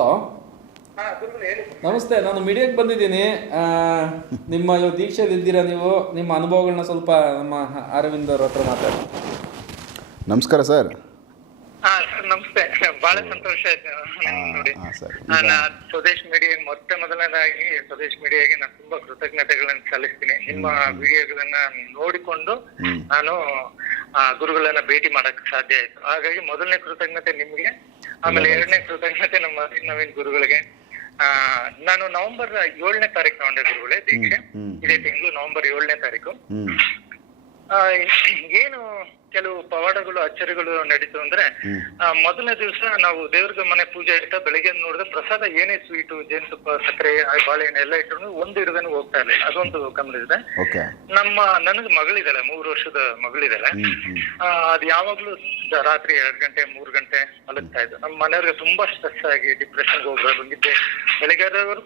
Hello, ನಮಸ್ತೆ. ನಾನು ಮೀಡಿಯಾಕ್ಕೆ ಬಂದಿದ್ದೀನಿ. ನಿಮ್ಮ ದೀಕ್ಷೆಯಲ್ಲಿ ಇದ್ದೀರಾ ನೀವು? ನಿಮ್ಮ ಅನುಭವಗಳನ್ನ ಸ್ವಲ್ಪ ನಮ್ಮ ಅರವಿಂದ್ ಅವ್ರ ಹತ್ರ ಮಾತಾಡಿ. ನಮಸ್ಕಾರ ಸರ್. ನಮಸ್ತೆ. ಬಹಳ ಸಂತೋಷ ಆಯ್ತು ನೋಡಿ. ನಾನು ಸ್ವದೇಶ್ ಮೀಡಿಯಾಗೆ ಮೊದಲನೇದಾಗಿ ಸ್ವದೇಶ್ ಮೀಡಿಯಾಗೆ ನಾನು ತುಂಬಾ ಕೃತಜ್ಞತೆಗಳನ್ನು ಸಲ್ಲಿಸ್ತೀನಿ. ನಿಮ್ಮ ವಿಡಿಯೋಗಳನ್ನ ನೋಡಿಕೊಂಡು ನಾನು ಗುರುಗಳನ್ನ ಭೇಟಿ ಮಾಡಕ್ ಸಾಧ್ಯ ಆಯ್ತು. ಹಾಗಾಗಿ ಮೊದಲನೇ ಕೃತಜ್ಞತೆ ನಿಮ್ಗೆ, ಆಮೇಲೆ ಎರಡನೇ ಕೃತಜ್ಞತೆ ನಮ್ಮ ನವೀನ್ ಗುರುಗಳಿಗೆ. ನಾನು ನವೆಂಬರ್ 7ನೇ ತಾರೀಕು ತಗೊಂಡೆ ಗುರುಗಳೇ ದೀಕ್ಷೆ. ಇದೇ ತಿಂಗಳು ನವೆಂಬರ್ 7ನೇ ತಾರೀಕು. ಏನು ಕೆಲವು ಪವಾಡಗಳು ಅಚ್ಚರಿಗಳು ನಡೀತು ಅಂದ್ರೆ, ಮೊದಲನೇ ದಿವಸ ನಾವು ದೇವ್ರಿಗೆ ಮನೆ ಪೂಜೆ ಇಟ್ಟ ಬೆಳಿಗ್ಗೆ ನೋಡಿದ್ರೆ ಪ್ರಸಾದ ಏನೇ ಸ್ವೀಟು, ಜೇನುತುಪ್ಪ, ಸಕ್ಕರೆ, ಬಾಳೆಹಣ್ಣು ಎಲ್ಲ ಇಟ್ಟರು ಒಂದು ಹಿಡ್ದನು ಹೋಗ್ತಾ ಇಲ್ಲ. ಅದೊಂದು ಗಮನಿಸಿದೆ. ನನಗೆ ಮಗಳಿದ್ದಾಳೆ, 3 ವರ್ಷದ ಮಗಳಿದ್ದಾಳೆ. ಅದು ಯಾವಾಗ್ಲೂ ರಾತ್ರಿ 2 ಗಂಟೆ 3 ಗಂಟೆ ಮಲಗ್ತಾ ಇದ್ದು. ನಮ್ಮ ಮನೆಯವ್ರಿಗೆ ತುಂಬಾ ಸ್ಟ್ರೆಸ್ ಆಗಿ ಡಿಪ್ರೆಷನ್ಗೆ ಹೋಗ್ಬಾರ್ದು ನಿದ್ದೆ ಬೆಳಿಗ್ಗೆ ಆದವರು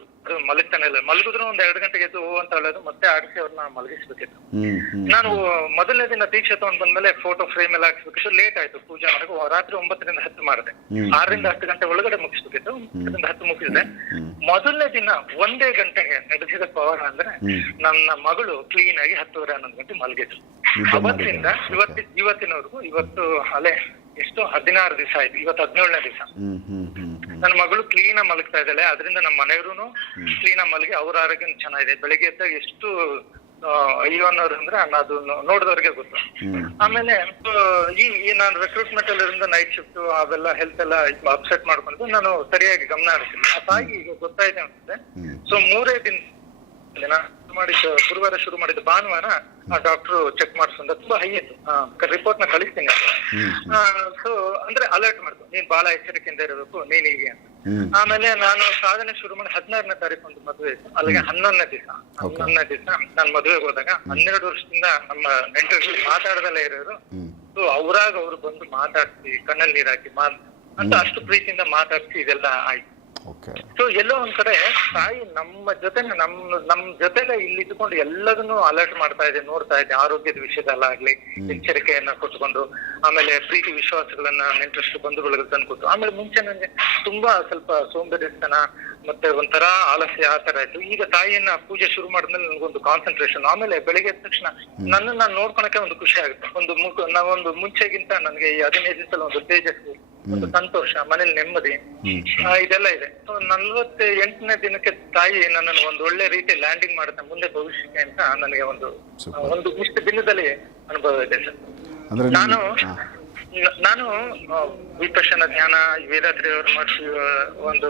ಮಲಗ್ತಾನೆ ಇಲ್ಲ. ಮಲಗಿದ್ರು ಒಂದ್ 2 ಗಂಟೆಗೆ ಎದ್ದು ಅಂತ ಹೇಳೋದು, ಮತ್ತೆ ಆಡಿಸಿ ಅವ್ರನ್ನ ಮಲಗಿಸ್ಬೇಕಿತ್ತು. ನಾನು ಮೊದಲನೇ ದಿನ ದೀಕ್ಷೆ ತಗೊಂಡ್ ಬಂದ್ಮೇಲೆ ಫೋಟೋ ಫ್ರೇಮ್ ಎಲ್ಲ ಹಾಕ್ಸ್ಬೇಕಿತ್ತು. ಲೇಟ್ ಆಯ್ತು ಪೂಜೆ ಮಾಡಕ್ಕೆ. ರಾತ್ರಿ 9 ರಿಂದ 10 ಮಾಡಿದೆ. 6 ರಿಂದ 10 ಗಂಟೆ ಒಳಗಡೆ ಮುಗಿಸ್ಬೇಕಿತ್ತು. 10 ರಿಂದ 10 ಮುಗಿಸಿದೆ. ಮೊದಲನೇ ದಿನ 1 ಗಂಟೆಗೆ ನಡೆಸಿದ ಪವಾಡ ಅಂದ್ರೆ, ನನ್ನ ಮಗಳು ಕ್ಲೀನ್ ಆಗಿ 10:30-11 ಗಂಟೆ ಮಲಗಿದ್ರು. ಅವತ್ತಿಂದ ಇವತ್ತಿನವರೆಗೂ, ಇವತ್ತು ಅಲೆ ಎಷ್ಟು 16 ದಿವಸ ಆಯ್ತು. ಇವತ್ತು 17ನೇ ದಿವಸ. ನನ್ನ ಮಗಳು ಕ್ಲೀನ್ ಆಗಿ ಮಲಗ್ತಾ ಇದ್ದಾಳೆ. ಅದರಿಂದ ನಮ್ಮ ಮನೆಯವರು ಕ್ಲೀನ್ ಆಗಿ ಮಲಗಿ ಅವ್ರ ಆರೋಗ್ಯ ಚೆನ್ನಾಗಿದೆ. ಬೆಳಿಗ್ಗೆ ಎದ್ದಾಗ ಎಷ್ಟು ಅಯ್ಯೋ ಅನ್ನೋರು ಅಂದ್ರೆ ಅದು ನೋಡಿದವ್ರಿಗೆ ಗೊತ್ತು. ಆಮೇಲೆ ಈ ನಾನು ರೆಕ್ರೂಟ್ಮೆಂಟ್ ಅಲ್ಲಿಂದ ನೈಟ್ ಶಿಫ್ಟ್ ಅವೆಲ್ಲ ಹೆಲ್ತ್ ಎಲ್ಲ ಅಪ್ಸೆಟ್ ಮಾಡ್ಕೊಂಡು ನಾನು ಸರಿಯಾಗಿ ಗಮನ ಹರಿಸಿಲ್ಲ. ಅದಾಗಿ ಈಗ ಗೊತ್ತಾಯ್ತು ಅನ್ಸುತ್ತೆ. ಸೊ 3 ದಿನ ಗುರುವಾರ ಶುರು ಮಾಡಿದ ಭಾನುವಾರ ಡಾಕ್ಟ್ರು ಚೆಕ್ ಮಾಡಿಸ್ಕೊಂಡ ತುಂಬಾ ಹೈ ಇತ್ತು. ರಿಪೋರ್ಟ್ ನ ಕಳಿಸ್ತೀನಿ. ಸೊ ಅಂದ್ರೆ ಅಲರ್ಟ್ ಮಾಡ್ತು, ನೀನ್ ಬಹಳ ಎಚ್ಚರಿಕೆಯಿಂದ ಇರಬೇಕು ನೀನ್ ಹೀಗೆ ಅಂತ. ಆಮೇಲೆ ನಾನು ಸಾಧನೆ ಶುರು ಮಾಡಿ 16ನೇ ತಾರೀಕು ಒಂದು ಮದುವೆ ಇತ್ತು. ಅಲ್ಲಿಗೆ 11ನೇ ದಿವಸ ನಾನು ಮದುವೆಗೆ ಹೋದಾಗ 12 ವರ್ಷದಿಂದ ನಮ್ಮ ನೆಂಟರು ಮಾತಾಡದಲ್ಲೇ ಇರೋರು. ಸೊ ಅವ್ರಾಗ ಅವ್ರು ಬಂದು ಮಾತಾಡ್ಸಿ, ಕಣ್ಣಲ್ಲಿ ನೀರ್ ಹಾಕಿ ಅಂತ ಅಷ್ಟು ಪ್ರೀತಿಯಿಂದ ಮಾತಾಡ್ಸಿ ಇದೆಲ್ಲ ಆಯ್ತು. ಸೊ ಎಲ್ಲೋ ಒಂದ್ ಕಡೆ ತಾಯಿ ನಮ್ಮ ಜೊತೆಲೆ ಇಲ್ಲಿ ಇದ್ಕೊಂಡು ಎಲ್ಲದನ್ನು ಅಲರ್ಟ್ ಮಾಡ್ತಾ ಇದೆ, ನೋಡ್ತಾ ಇದೆ. ಆರೋಗ್ಯದ ವಿಷಯದಲ್ಲಾಗ್ಲಿ ಎಚ್ಚರಿಕೆಯನ್ನ ಕೊಟ್ಕೊಂಡು, ಆಮೇಲೆ ಪ್ರೀತಿ ವಿಶ್ವಾಸಗಳನ್ನ ನೆಂಟರಷ್ಟು ಬಂಧುಗಳಿಗೆ ತಂದು ಕೊಟ್ಟು, ಆಮೇಲೆ ಮುಂಚೆ ನನಗೆ ತುಂಬಾ ಸ್ವಲ್ಪ ಸೋಂಬೇರಿತನ ಮತ್ತೆ ಒಂಥರ ಆಲಸ್ಯ ಆ ತರ ಆಯ್ತು. ಈಗ ತಾಯಿಯನ್ನ ಪೂಜೆ ಶುರು ಮಾಡಿದ್ಮೇಲೆ ನನಗೊಂದು ಕಾನ್ಸಂಟ್ರೇಷನ್, ಆಮೇಲೆ ಬೆಳಿಗ್ಗೆ ಎದ್ದ ತಕ್ಷಣ ನನ್ನನ್ನು ನಾನು ನೋಡ್ಕೊಳಕ್ಕೆ ಒಂದು ಖುಷಿ ಆಗುತ್ತೆ. ನಾವೊಂದು ಮುಂಚೆಗಿಂತ ನನಗೆ ಈ 15 ದಿವಸದಲ್ಲಿ ಒಂದು ತೇಜಸ್ಸು, ಒಂದು ಸಂತೋಷ, ಮನೇಲಿ ನೆಮ್ಮದಿ ಇದೆಲ್ಲ ಇದೆ. 48ನೇ ದಿನಕ್ಕೆ ತಾಯಿ ನನ್ನನ್ನು ಒಂದು ಒಳ್ಳೆ ರೀತಿ ಲ್ಯಾಂಡಿಂಗ್ ಮಾಡುತ್ತೆ ಮುಂದೆ ಭವಿಷ್ಯಕ್ಕೆ ಅಂತ ನನಗೆ ಒಂದು ಇಷ್ಟು ದಿನದಲ್ಲಿ ಅನುಭವ ಇದೆ ಸರ್. ನಾನು ವಿಪಶ್ಯನ ಜ್ಞಾನ, ವೇದಾದ್ರಿ ಅವರು ಮಾಡಿಸಿ ಒಂದು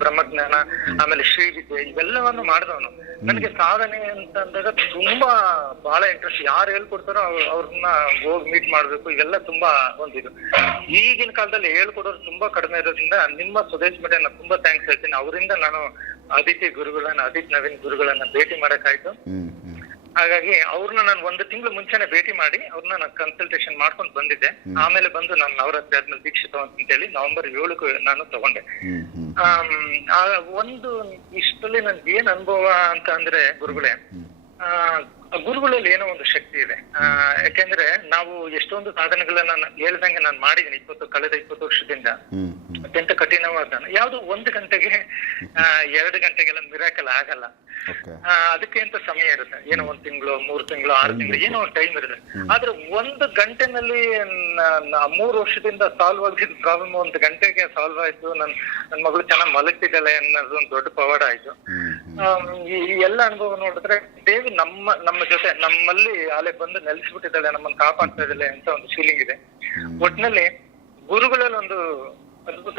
ಬ್ರಹ್ಮಜ್ಞಾನ, ಆಮೇಲೆ ಶ್ರೀವಿದ್ಯೆ ಇವೆಲ್ಲವನ್ನು ಮಾಡಿದವನು. ನನಗೆ ಸಾಧನೆ ಅಂತ ಅಂದಾಗ ತುಂಬಾ ಬಹಳ ಇಂಟ್ರೆಸ್ಟ್. ಯಾರು ಹೇಳ್ಕೊಡ್ತಾರೋ ಅವ್ರನ್ನ ಹೋಗಿ ಮೀಟ್ ಮಾಡ್ಬೇಕು, ಇವೆಲ್ಲ ತುಂಬಾ ಒಂದಿದು. ಈಗಿನ ಕಾಲದಲ್ಲಿ ಹೇಳ್ಕೊಡೋರು ತುಂಬಾ ಕಡಿಮೆ ಇರೋದ್ರಿಂದ ನಿಮ್ಮ ಸ್ವದೇಶ್ ಮೀಡಿಯಾ ತುಂಬಾ ಥ್ಯಾಂಕ್ಸ್ ಹೇಳ್ತೀನಿ. ಅವರಿಂದ ನಾನು ಆದಿತ್ಯ ನವೀನ್ ಗುರುಗಳನ್ನ ಭೇಟಿ ಮಾಡಕ್ಕಾಯ್ತು. ಹಾಗಾಗಿ ಅವ್ರನ್ನ ನಾನು 1 ತಿಂಗಳು ಮುಂಚೆನೆ ಭೇಟಿ ಮಾಡಿ ಅವ್ರನ್ನ ನಾನು ಕನ್ಸಲ್ಟೇಷನ್ ಮಾಡ್ಕೊಂಡು ಬಂದಿದ್ದೆ. ಆಮೇಲೆ ಬಂದು ನಾನು ನವರಾತ್ರಿ ಆದ್ಮೇಲೆ ದೀಕ್ಷೆ ಅಂತೇಳಿ ನವೆಂಬರ್ 7ಕ್ಕೆ ನಾನು ತಗೊಂಡೆ. ಒಂದು ಇಷ್ಟರಲ್ಲಿ ನನ್ಗೆ ಏನ್ ಅನುಭವ ಅಂತ ಅಂದ್ರೆ ಗುರುಗಳಲ್ಲಿ ಏನೋ ಒಂದು ಶಕ್ತಿ ಇದೆ. ಯಾಕೆಂದ್ರೆ ನಾವು ಎಷ್ಟೊಂದು ಸಾಧನೆಗಳನ್ನ ಹೇಳ್ದಂಗೆ ನಾನು ಮಾಡಿದ್ದೀನಿ ಕಳೆದ 20 ವರ್ಷದಿಂದ. ಅತ್ಯಂತ ಕಠಿಣವಾದ ಯಾವ್ದು 1 ಗಂಟೆಗೆ 2 ಗಂಟೆಗೆಲ್ಲ ಮಿರಾಕಲ್ ಆಗಲ್ಲ. ಅದಕ್ಕೆ ಅಂತ ಸಮಯ ಇರುತ್ತೆ. ಏನೋ 1 ತಿಂಗಳು 3 ತಿಂಗಳು 6 ತಿಂಗಳು ಏನೋ ಒಂದು ಟೈಮ್ ಇರುತ್ತೆ. ಆದ್ರೆ 1 ಗಂಟೆನಲ್ಲಿ 3 ವರ್ಷದಿಂದ ಸಾಲ್ವ್ ಆಗಿದ್ದ ಪ್ರಾಬ್ಲಮ್ 1 ಗಂಟೆಗೆ ಸಾಲ್ವ್ ಆಯ್ತು. ನನ್ ಮಗಳು ಚೆನ್ನಾಗಿ ಮಲಗ್ತಿದ್ದಾಳೆ ಅನ್ನೋದು ಒಂದು ದೊಡ್ಡ ಪವಾಡ ಆಯ್ತು. ಈ ಎಲ್ಲ ಅನುಭವ ನೋಡಿದ್ರೆ ದೇವಿ ನಮ್ಮ ಜೊತೆ ನಮ್ಮಲ್ಲಿ ಅಲೆ ಬಂದು ನೆಲೆಸ್ಬಿಟ್ಟಿದ್ದಾಳೆ, ನಮ್ಮನ್ನು ಕಾಪಾಡ್ತಾ ಇದ್ದಾಳೆ ಅಂತ ಒಂದು ಫೀಲಿಂಗ್ ಇದೆ. ಒಟ್ಟಿನಲ್ಲಿ ಗುರುಗಳಲ್ಲಿ ಒಂದು ಅದ್ಭುತ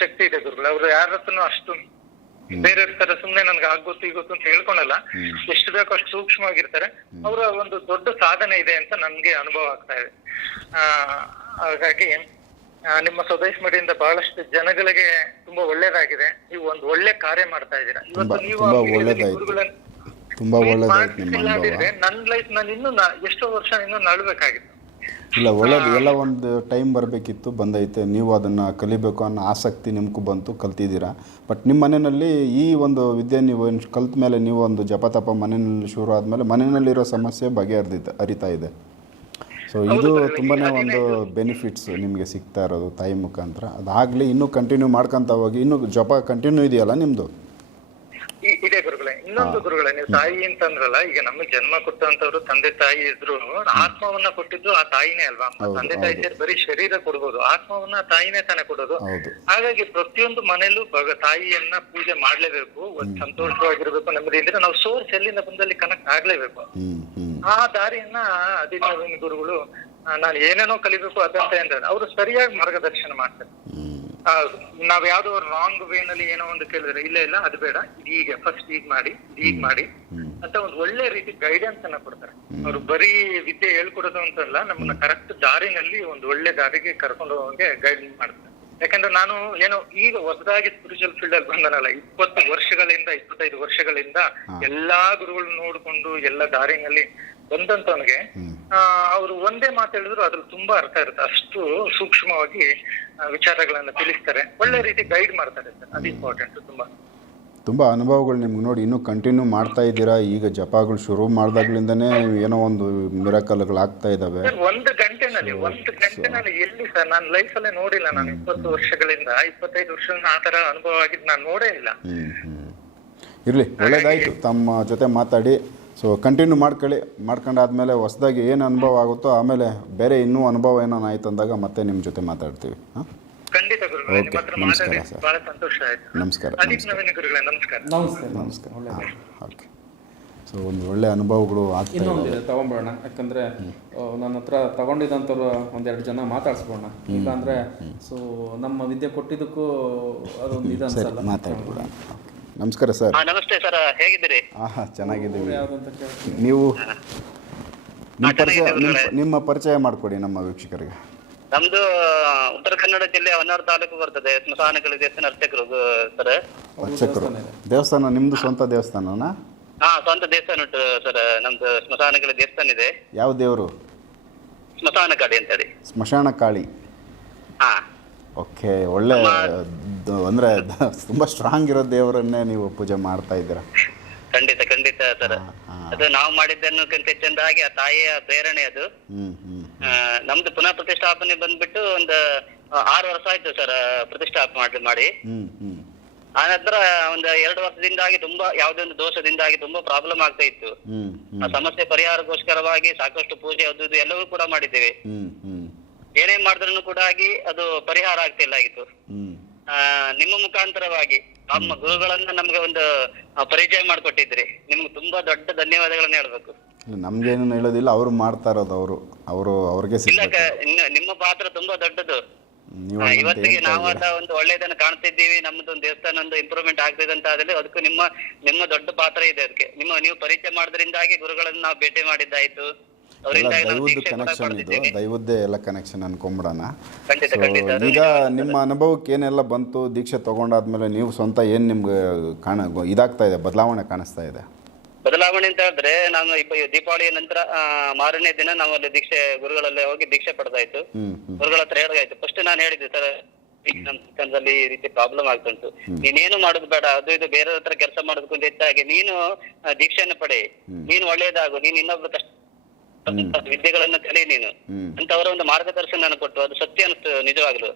ಶಕ್ತಿ ಇದೆ. ಗುರುಗಳು ಅವ್ರು ಯಾರ ಹತ್ರನೂ ಅಷ್ಟು ಬೇರೆ ತರ ಸುಮ್ನೆ ನನ್ಗೆ ಆಗೊತ್ತು ಈಗೊತ್ತು ಅಂತ ಹೇಳ್ಕೊಳಲ್ಲ. ಎಷ್ಟು ಬೇಕೋ ಅಷ್ಟು ಸೂಕ್ಷ್ಮವಾಗಿರ್ತಾರೆ. ಅವರ ಒಂದು ದೊಡ್ಡ ಸಾಧನೆ ಇದೆ ಅಂತ ನನ್ಗೆ ಅನುಭವ ಆಗ್ತಾ ಇದೆ. ಹಾಗಾಗಿ ನಿಮ್ಮ ಸ್ವದೇಶ್ ಮಡಿಯಿಂದ ಬಹಳಷ್ಟು ಜನಗಳಿಗೆ ತುಂಬಾ ಒಳ್ಳೇದಾಗಿದೆ. ನೀವು ಒಂದು ಒಳ್ಳೆ ಕಾರ್ಯ ಮಾಡ್ತಾ ಇದ್ದೀರಾ. ಇವತ್ತು ನೀವು ನನ್ನ ಲೈಫ್ ನಾನು ಇನ್ನೂ ಎಷ್ಟೋ ವರ್ಷ ಇನ್ನೂ ನಳ್ಬೇಕಾಗಿತ್ತು. ಇಲ್ಲ, ಒಳ್ಳೇದು. ಎಲ್ಲ ಒಂದು ಟೈಮ್ ಬರಬೇಕಿತ್ತು, ಬಂದೈತೆ. ನೀವು ಅದನ್ನು ಕಲಿಬೇಕು ಅನ್ನೋ ಆಸಕ್ತಿ ನಿಮಗೂ ಬಂತು, ಕಲ್ತಿದ್ದೀರಾ. ಬಟ್ ನಿಮ್ಮ ಮನೆಯಲ್ಲಿ ಈ ಒಂದು ವಿದ್ಯೆ ನೀವು ಕಲ್ತ ಮೇಲೆ, ನೀವು ಒಂದು ಜಪ ತಪ ಮನೆಯಲ್ಲಿ ಶುರು ಆದಮೇಲೆ ಮನೆಯಲ್ಲಿರೋ ಸಮಸ್ಯೆ ಅರಿತಾ ಇದೆ. ಸೊ ಇದು ತುಂಬಾ ಒಂದು ಬೆನಿಫಿಟ್ಸ್ ನಿಮಗೆ ಸಿಗ್ತಾ ಇರೋದು ತಾಯಿ ಮುಖಾಂತರ. ಅದಾಗಲಿ ಇನ್ನೂ ಕಂಟಿನ್ಯೂ ಮಾಡ್ಕೊತ ಹೋಗಿ. ಇನ್ನೂ ಜಪ ಕಂಟಿನ್ಯೂ ಇದೆಯಲ್ಲ ನಿಮ್ಮದು? ಇದೆ ಗುರುಗಳೇ. ಇನ್ನೊಂದು ಗುರುಗಳೇ, ನೀವು ತಾಯಿ ಅಂತಂದ್ರಲ್ಲ, ಈಗ ನಮಗೆ ಜನ್ಮ ಕೊಟ್ಟಂತವ್ರು ತಂದೆ ತಾಯಿ ಇದ್ರು, ಆತ್ಮವನ್ನ ಕೊಟ್ಟಿದ್ದು ಆ ತಾಯಿನೇ ಅಲ್ವಾ? ತಂದೆ ತಾಯಿ ಸೇರಿ ಬರೀ ಶರೀರ ಕೊಡ್ಬೋದು, ಆತ್ಮವನ್ನ ತಾಯಿನೇ ತಾನೇ ಕೊಡೋದು. ಹಾಗಾಗಿ ಪ್ರತಿಯೊಂದು ಮನೇಲೂ ತಾಯಿಯನ್ನ ಪೂಜೆ ಮಾಡ್ಲೇಬೇಕು, ಸಂತೋಷವಾಗಿರ್ಬೇಕು, ನೆಮ್ಮದಿಯಿಂದ. ನಾವು ಸೋರ್ಸ್ ಎಲ್ಲಿಂದ ಬಂದಲ್ಲಿ ಕನೆಕ್ಟ್ ಆಗ್ಲೇಬೇಕು. ಆ ದಾರಿಯನ್ನ ಆದಿನಾರಾಯಣ ಗುರುಗಳು ನಾನು ಏನೇನೋ ಕಲಿಬೇಕು ಅದಂತ ಅಂದ್ರೆ ಅವರು ಸರಿಯಾಗಿ ಮಾರ್ಗದರ್ಶನ ಮಾಡ್ತಾರೆ. ನಾವ್ ಯಾವ್ದೋ ರಾಂಗ್ ವೇ ನಲ್ಲಿ ಏನೋ ಒಂದು ಕೇಳಿದ್ರೆ ಇಲ್ಲ ಅದು ಬೇಡ, ಈಗ ಫಸ್ಟ್ ಈಗ ಮಾಡಿ ಅಂತ ಒಂದು ಒಳ್ಳೆ ರೀತಿ ಗೈಡೆನ್ಸ್ ಅನ್ನ ಕೊಡ್ತಾರೆ. ಅವ್ರು ಬರೀ ವಿದ್ಯೆ ಹೇಳ್ಕೊಡೋದು ಅಂತಲ್ಲ, ನಮ್ಮನ್ನ ಕರೆಕ್ಟ್ ದಾರಿನಲ್ಲಿ ಒಂದು ಒಳ್ಳೆ ದಾರಿಗೆ ಕರ್ಕೊಂಡು ಹೋಗಂಗೆ ಗೈಡ್ ಮಾಡ್ತಾರೆ. ಯಾಕಂದ್ರೆ ನಾನು ಏನೋ ಈಗ ಹೊಸದಾಗಿ ಸ್ಪಿರಿಚುವಲ್ ಫೀಲ್ಡ್ ಅಲ್ಲಿ ಬಂದನಲ್ಲ, 25 ವರ್ಷಗಳಿಂದ ಎಲ್ಲಾ ಗುರುಗಳು ನೋಡ್ಕೊಂಡು ಎಲ್ಲ ದಾರಿನಲ್ಲಿ ಬಂದಂತವನಿಗೆ ಅವರು ಒಂದೇ ಮಾತು ಹೇಳಿದ್ರು ಅದ್ರಲ್ಲಿ ತುಂಬಾ ಅರ್ಥ ಇರುತ್ತೆ. ಅಷ್ಟು ಸೂಕ್ಷ್ಮವಾಗಿ ವಿಚಾರಗಳನ್ನ ತಿಳಿಸ್ತಾರೆ, ಒಳ್ಳೆ ರೀತಿ ಗೈಡ್ ಮಾಡ್ತಾರೆ ಸರ್. ಅದು ಇಂಪಾರ್ಟೆಂಟ್. ತುಂಬ ಅನುಭವಗಳು ನಿಮ್ಗೆ ನೋಡಿ ಇನ್ನೂ ಕಂಟಿನ್ಯೂ ಮಾಡ್ತಾ ಇದ್ದೀರಾ. ಈಗ ಜಪಗಳು ಶುರು ಮಾಡಿದಾಗ್ಲಿಂದನೇ ಏನೋ ಒಂದು ಮಿರಾಕಲ್ಗಳಾಗ್ತಾ ಇದ್ದಾವೆ. ಒಂದು ಗಂಟೆನಲ್ಲಿ ಎಲ್ಲಿ ಸರ್ ನಾನು ಲೈಫಲ್ಲೇ ನೋಡಿಲ್ಲ. ನಾನು 25 ವರ್ಷಗಳಿಂದ ಆ ತರ ಅನುಭವ ಆಗಿದ್ದು ನಾನು ನೋಡೇ ಇಲ್ಲ. ಇರಲಿ, ಒಳ್ಳೇದಾಯಿತು ತಮ್ಮ ಜೊತೆ ಮಾತಾಡಿ. ಸೊ ಕಂಟಿನ್ಯೂ ಮಾಡ್ಕೊಂಡಾದ್ಮೇಲೆ ಹೊಸದಾಗಿ ಏನು ಅನುಭವ ಆಗುತ್ತೋ ಆಮೇಲೆ ಬೇರೆ ಇನ್ನೂ ಅನುಭವ ಏನೋ ಆಯ್ತು ಅಂದಾಗ ಮತ್ತೆ ನಿಮ್ಮ ಜೊತೆ ಮಾತಾಡ್ತೀವಿ. ಖಂಡಿತ ಗುರುಗಳೇ, ನಿಮ್ಮ ಹತ್ರ ಮಾತಾಡಿ ಬಹಳ ಸಂತೋಷ ಆಯ್ತು. ನಮಸ್ಕಾರ. ನಮಸ್ಕಾರ. ಓಕೆ. ಸೊ ಒಂದು ಒಳ್ಳೆ ಅನುಭವಗಳು ಆಗ್ತಾ ಇನ್ನೊಂದಿದೆ, ತಗೊಂಡ್ಬಿಡೋಣ. ಯಾಕಂದರೆ ನನ್ನ ಹತ್ರ ತಗೊಂಡಿದ್ದಂಥವ್ರು 1-2 ಜನ ಮಾತಾಡ್ಸ್ಬೋಣ. ಇಲ್ಲಾಂದರೆ ಸೊ ನಮ್ಮ ವಿದ್ಯೆ ಕೊಟ್ಟಿದ್ದಕ್ಕೂ ಅದೊಂದು ಇದು ಅನ್ಸಲ್ಲ. ಮಾತಾಡ್ಬೋಣ. ನಮಸ್ಕಾರ ಸರ್. ನಮಸ್ತೆ ಸರ್, ಹೇಗಿದ್ದೀರಿ? ಚೆನ್ನಾಗಿದ್ದೀವಿ. ನೀವು ನಿಮ್ಮ ಪರಿಚಯ ಮಾಡಿಕೊಡಿ ನಮ್ಮ ವೀಕ್ಷಕರಿಗೆ. ನಮ್ದು ಉತ್ತರ ಕನ್ನಡ ಜಿಲ್ಲೆ ಹೊನ್ನಾವರ ತಾಲೂಕು ಬರ್ತದೆ. ಸ್ಮಶಾನಗಳ ದೇವಸ್ಥಾನ ಅರ್ಚಕರು ಸರ್. ಅರ್ಚಕರು ದೇವಸ್ಥಾನ ನಿಮ್ದು ಸ್ವಂತ ದೇವಸ್ಥಾನನಾ? ಸ್ವಂತ ದೇವಸ್ಥಾನ ಉಂಟು ಸರ್. ನಮ್ದು ಸ್ಮಶಾನಗಳ ದೇವಸ್ಥಾನ ಇದೆ. ಯಾವ ದೇವರು? ಸ್ಮಶಾನ ಕಾಳಿ ಅಂತ ಹೇಳಿ. ಸ್ಮಶಾನ ಕಾಳಿ. ಓಕೆ. ಒಳ್ಳೆ ಅಂದ್ರೆ ತುಂಬಾ ಸ್ಟ್ರಾಂಗ್ ಇರೋ ದೇವರನ್ನೇ ನೀವು ಪೂಜೆ ಮಾಡ್ತಾ ಇದ್ದೀರಾ. ಖಂಡಿತ ಸರ್. ಅದು ನಾವು ಮಾಡಿದ್ದನ್ನು ಚೆಂದಾಗಿ ಆ ತಾಯಿಯ ಪ್ರೇರಣೆ ಅದು. ನಮ್ದು ಪುನಃ ಪ್ರತಿಷ್ಠಾಪನೆ ಬಂದ್ಬಿಟ್ಟು ಒಂದು 6 ವರ್ಷ ಆಯ್ತು ಸರ್ ಪ್ರತಿಷ್ಠಾಪನೆ ಮಾಡಿ. ಆ ನಂತರ ಒಂದು 2 ವರ್ಷದಿಂದಾಗಿ ತುಂಬಾ ಯಾವುದೇ ಒಂದು ದೋಷದಿಂದಾಗಿ ತುಂಬಾ ಪ್ರಾಬ್ಲಮ್ ಆಗ್ತಾ ಇತ್ತು. ಆ ಸಮಸ್ಯೆ ಪರಿಹಾರಕ್ಕೋಸ್ಕರವಾಗಿ ಸಾಕಷ್ಟು ಪೂಜೆ ಅದು ಎಲ್ಲವೂ ಕೂಡ ಮಾಡಿದ್ದೇವೆ. ಏನೇ ಮಾಡಿದ್ರು ಕೂಡ ಆಗಿ ಅದು ಪರಿಹಾರ ಆಗ್ತಿಲ್ಲ ಆಗಿತ್ತು. ನಿಮ್ಮ ಮುಖಾಂತರವಾಗಿ ನಮ್ಮ ಗುರುಗಳನ್ನ ನಮ್ಗೆ ಒಂದು ಪರಿಚಯ ಮಾಡಿಕೊಟ್ಟಿದ್ರಿ. ನಿಮ್ಗೆ ತುಂಬಾ ದೊಡ್ಡ ಧನ್ಯವಾದಗಳನ್ನ ಹೇಳ್ಬೇಕು. ನಮ್ಗೇನು ಹೇಳೋದಿಲ್ಲ, ಅವರು ಮಾಡ್ತಾ ಇರೋದು ಅವ್ರಿಗೆ ಇಲ್ಲ. ನಿಮ್ಮ ಪಾತ್ರ ತುಂಬಾ ದೊಡ್ಡದು. ಇವತ್ತಿಗೆ ನಾವಾದ ಒಂದು ಒಳ್ಳೇದನ್ನ ಕಾಣ್ತಿದ್ದೀವಿ. ನಮ್ದೊಂದು ದೇವಸ್ಥಾನ ಒಂದು ಇಂಪ್ರೂವ್ಮೆಂಟ್ ಆಗ್ತಿದೆ ಅಂತ ಆದ್ರೆ ಅದಕ್ಕೂ ನಿಮ್ಮ ದೊಡ್ಡ ಪಾತ್ರ ಇದೆ. ಅದಕ್ಕೆ ನೀವು ಪರಿಚಯ ಮಾಡೋದ್ರಿಂದಾಗಿ ಗುರುಗಳನ್ನ ನಾವು ಭೇಟಿ ಮಾಡಿದ್ದಾಯ್ತು. ದೈವದ ಕನೆಕ್ಷನ್ ಇದು, ದೈವದ್ದೇ ಎಲ್ಲ ಕನೆಕ್ಷನ್ ಅನ್ಕೊಂಬಿಡೋಣ. ಈಗ ನಿಮ್ಮ ಅನುಭವಕ್ಕೆ ಏನೆಲ್ಲ ಬಂತು, ದೀಕ್ಷೆ ತಗೊಂಡಾದ್ಮೇಲೆ ನೀವು ಸ್ವಂತ ಏನ್ ನಿಮ್ಗೆ ಇದಾಗ್ತಾ ಇದೆ, ಬದಲಾವಣೆ ಕಾಣಿಸ್ತಾ ಇದೆ? ಬದಲಾವಣೆ ಅಂತ ಹೇಳಿದ್ರೆ ನಾನು ದೀಪಾವಳಿಯ ನಂತರ ಮಾರನೇ ದಿನ ನಾವು ಅಲ್ಲಿ ಗುರುಗಳಲ್ಲೇ ಹೋಗಿ ದೀಕ್ಷೆ ಪಡೆದಾಯ್ತು. ಗುರುಗಳ ಹತ್ರ ಹೇಳಿದಾಯ್ತು. ಫಸ್ಟ್ ನಾನು ಹೇಳಿದ್ದೆ ಸರ್, ನಮ್ಮ ಈ ರೀತಿ ಪ್ರಾಬ್ಲಮ್ ಆಗ್ತುಂಟು, ನೀನೇನು ಮಾಡೋದು ಬೇಡ, ಅದು ಇದು ಬೇರೆ ಹತ್ರ ಕೆಲಸ ಮಾಡೋದಕ್ಕಿಂತ ಹೆಚ್ಚಾಗಿ ನೀನು ದೀಕ್ಷೆಯನ್ನು ಪಡೆ, ನೀನು ಒಳ್ಳೇದಾಗು, ನೀನು ಇನ್ನೊಬ್ರು ಕಷ್ಟ ವಿದ್ಯೆಗಳನ್ನ ಕಲಿ ನೀನು ಅಂತ ಅವರ ಒಂದು ಮಾರ್ಗದರ್ಶನ ಕೊಟ್ಟು ಅದು ಸತ್ಯ ಅನಿಸ್ತು ನಿಜವಾಗ್ಲು.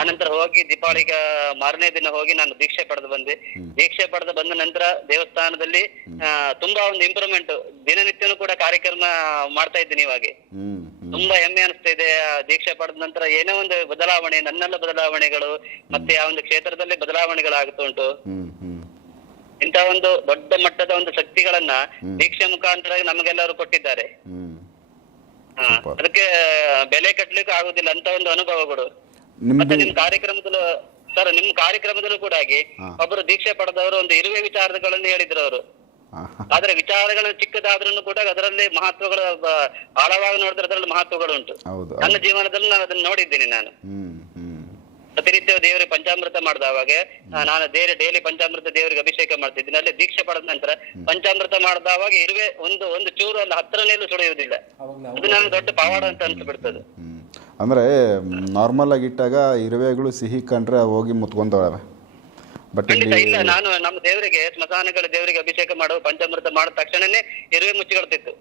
ಆನಂತರ ಹೋಗಿ ದೀಪಾವಳಿಗೆ ಮಾರನೇ ದಿನ ಹೋಗಿ ನಾನು ದೀಕ್ಷೆ ಪಡೆದು ಬಂದೆ. ದೀಕ್ಷೆ ಪಡೆದು ಬಂದ ನಂತರ ದೇವಸ್ಥಾನದಲ್ಲಿ ತುಂಬಾ ಒಂದು ಇಂಪ್ರೂವ್ಮೆಂಟ್, ದಿನನಿತ್ಯನೂ ಕೂಡ ಕಾರ್ಯಕ್ರಮ ಮಾಡ್ತಾ ಇದ್ದೀನಿ. ಇವಾಗ ತುಂಬಾ ಹೆಮ್ಮೆ ಅನಿಸ್ತಾ ಇದೆ. ದೀಕ್ಷೆ ಪಡೆದ ನಂತರ ಏನೋ ಒಂದು ಬದಲಾವಣೆ, ನನ್ನೆಲ್ಲ ಬದಲಾವಣೆಗಳು ಮತ್ತೆ ಆ ಒಂದು ಕ್ಷೇತ್ರದಲ್ಲಿ ಬದಲಾವಣೆಗಳಾಗುತ್ತಾ ಉಂಟು. ಇಂತ ಒಂದು ದೊಡ್ಡ ಮಟ್ಟದ ಒಂದು ಶಕ್ತಿಗಳನ್ನ ದೀಕ್ಷೆ ಮುಖಾಂತರ ನಮಗೆಲ್ಲರೂ ಕೊಟ್ಟಿದ್ದಾರೆ. ಅದಕ್ಕೆ ಬೆಲೆ ಕಟ್ಟಲಿಕ್ಕೆ ಆಗುದಿಲ್ಲ ಅಂತ ಒಂದು ಅನುಭವಗಳು. ಮತ್ತೆ ನಿಮ್ ಕಾರ್ಯಕ್ರಮದಲ್ಲೂ ಕೂಡ ಆಗಿ ಒಬ್ಬರು ದೀಕ್ಷೆ ಪಡೆದವರು ಒಂದು ಇರುವೆ ವಿಚಾರಗಳನ್ನು ಹೇಳಿದ್ರು ಅವರು. ಆದ್ರೆ ವಿಚಾರಗಳು ಚಿಕ್ಕದಾದ್ರೂ ಕೂಡ ಅದರಲ್ಲಿ ಮಹತ್ವಗಳು ಆಳವಾಗಿ ನೋಡಿದ್ರೆ ಅದರಲ್ಲಿ ಮಹತ್ವಗಳು ಉಂಟು. ನನ್ನ ಜೀವನದಲ್ಲಿ ನಾನು ಅದನ್ನ ನೋಡಿದ್ದೀನಿ. ನಾನು ಪ್ರತಿನಿತ್ಯ ದೇವರಿಗೆ ಪಂಚಾಮೃತ ಮಾಡಿದವಾಗ ನಾನು ಡೈಲಿ ಪಂಚಾಮೃತ ದೇವರಿಗೆ ಅಭಿಷೇಕ ಮಾಡ್ತಿದ್ದೀನಿ. ಅಲ್ಲಿ ದೀಕ್ಷೆ ಪಡೆದ ನಂತರ ಪಂಚಾಮೃತ ಮಾಡಿದವಾಗ ಇರುವೆ ಒಂದು ಚೂರು ಅಲ್ಲಿ ಹತ್ರನೇಲೂ ಸುಳಿಯುವುದಿಲ್ಲ. ಅದು ನನಗೆ ದೊಡ್ಡ ಪವಾಡ ಅಂತ ಅನ್ಸ್ಬಿಡ್ತದೆ. ಅಂದ್ರೆ ನಾರ್ಮಲ್ ಆಗಿ ಇಟ್ಟಾಗ ಇರುವೆಗಳು ಸಿಹಿ ಕಂಡ್ರೆ ಹೋಗಿ ಮುತ್ಕೊಂತವೆ. ಬಟ್ ಖಂಡಿತ ಇಲ್ಲಿ ಇಲ್ಲ. ನಾನು ನಮ್ಮ ದೇವರಿಗೆ ಸ್ಮಶಾನಗಳ ದೇವರಿಗೆ ಅಭಿಷೇಕ ಮಾಡುವ ಪಂಚಾಮೃತ ಮಾಡಿದ ತಕ್ಷಣನೇ ಇರುವೆ ಮುಚ್ಚಿಕೊಳ್ತಿತ್ತು.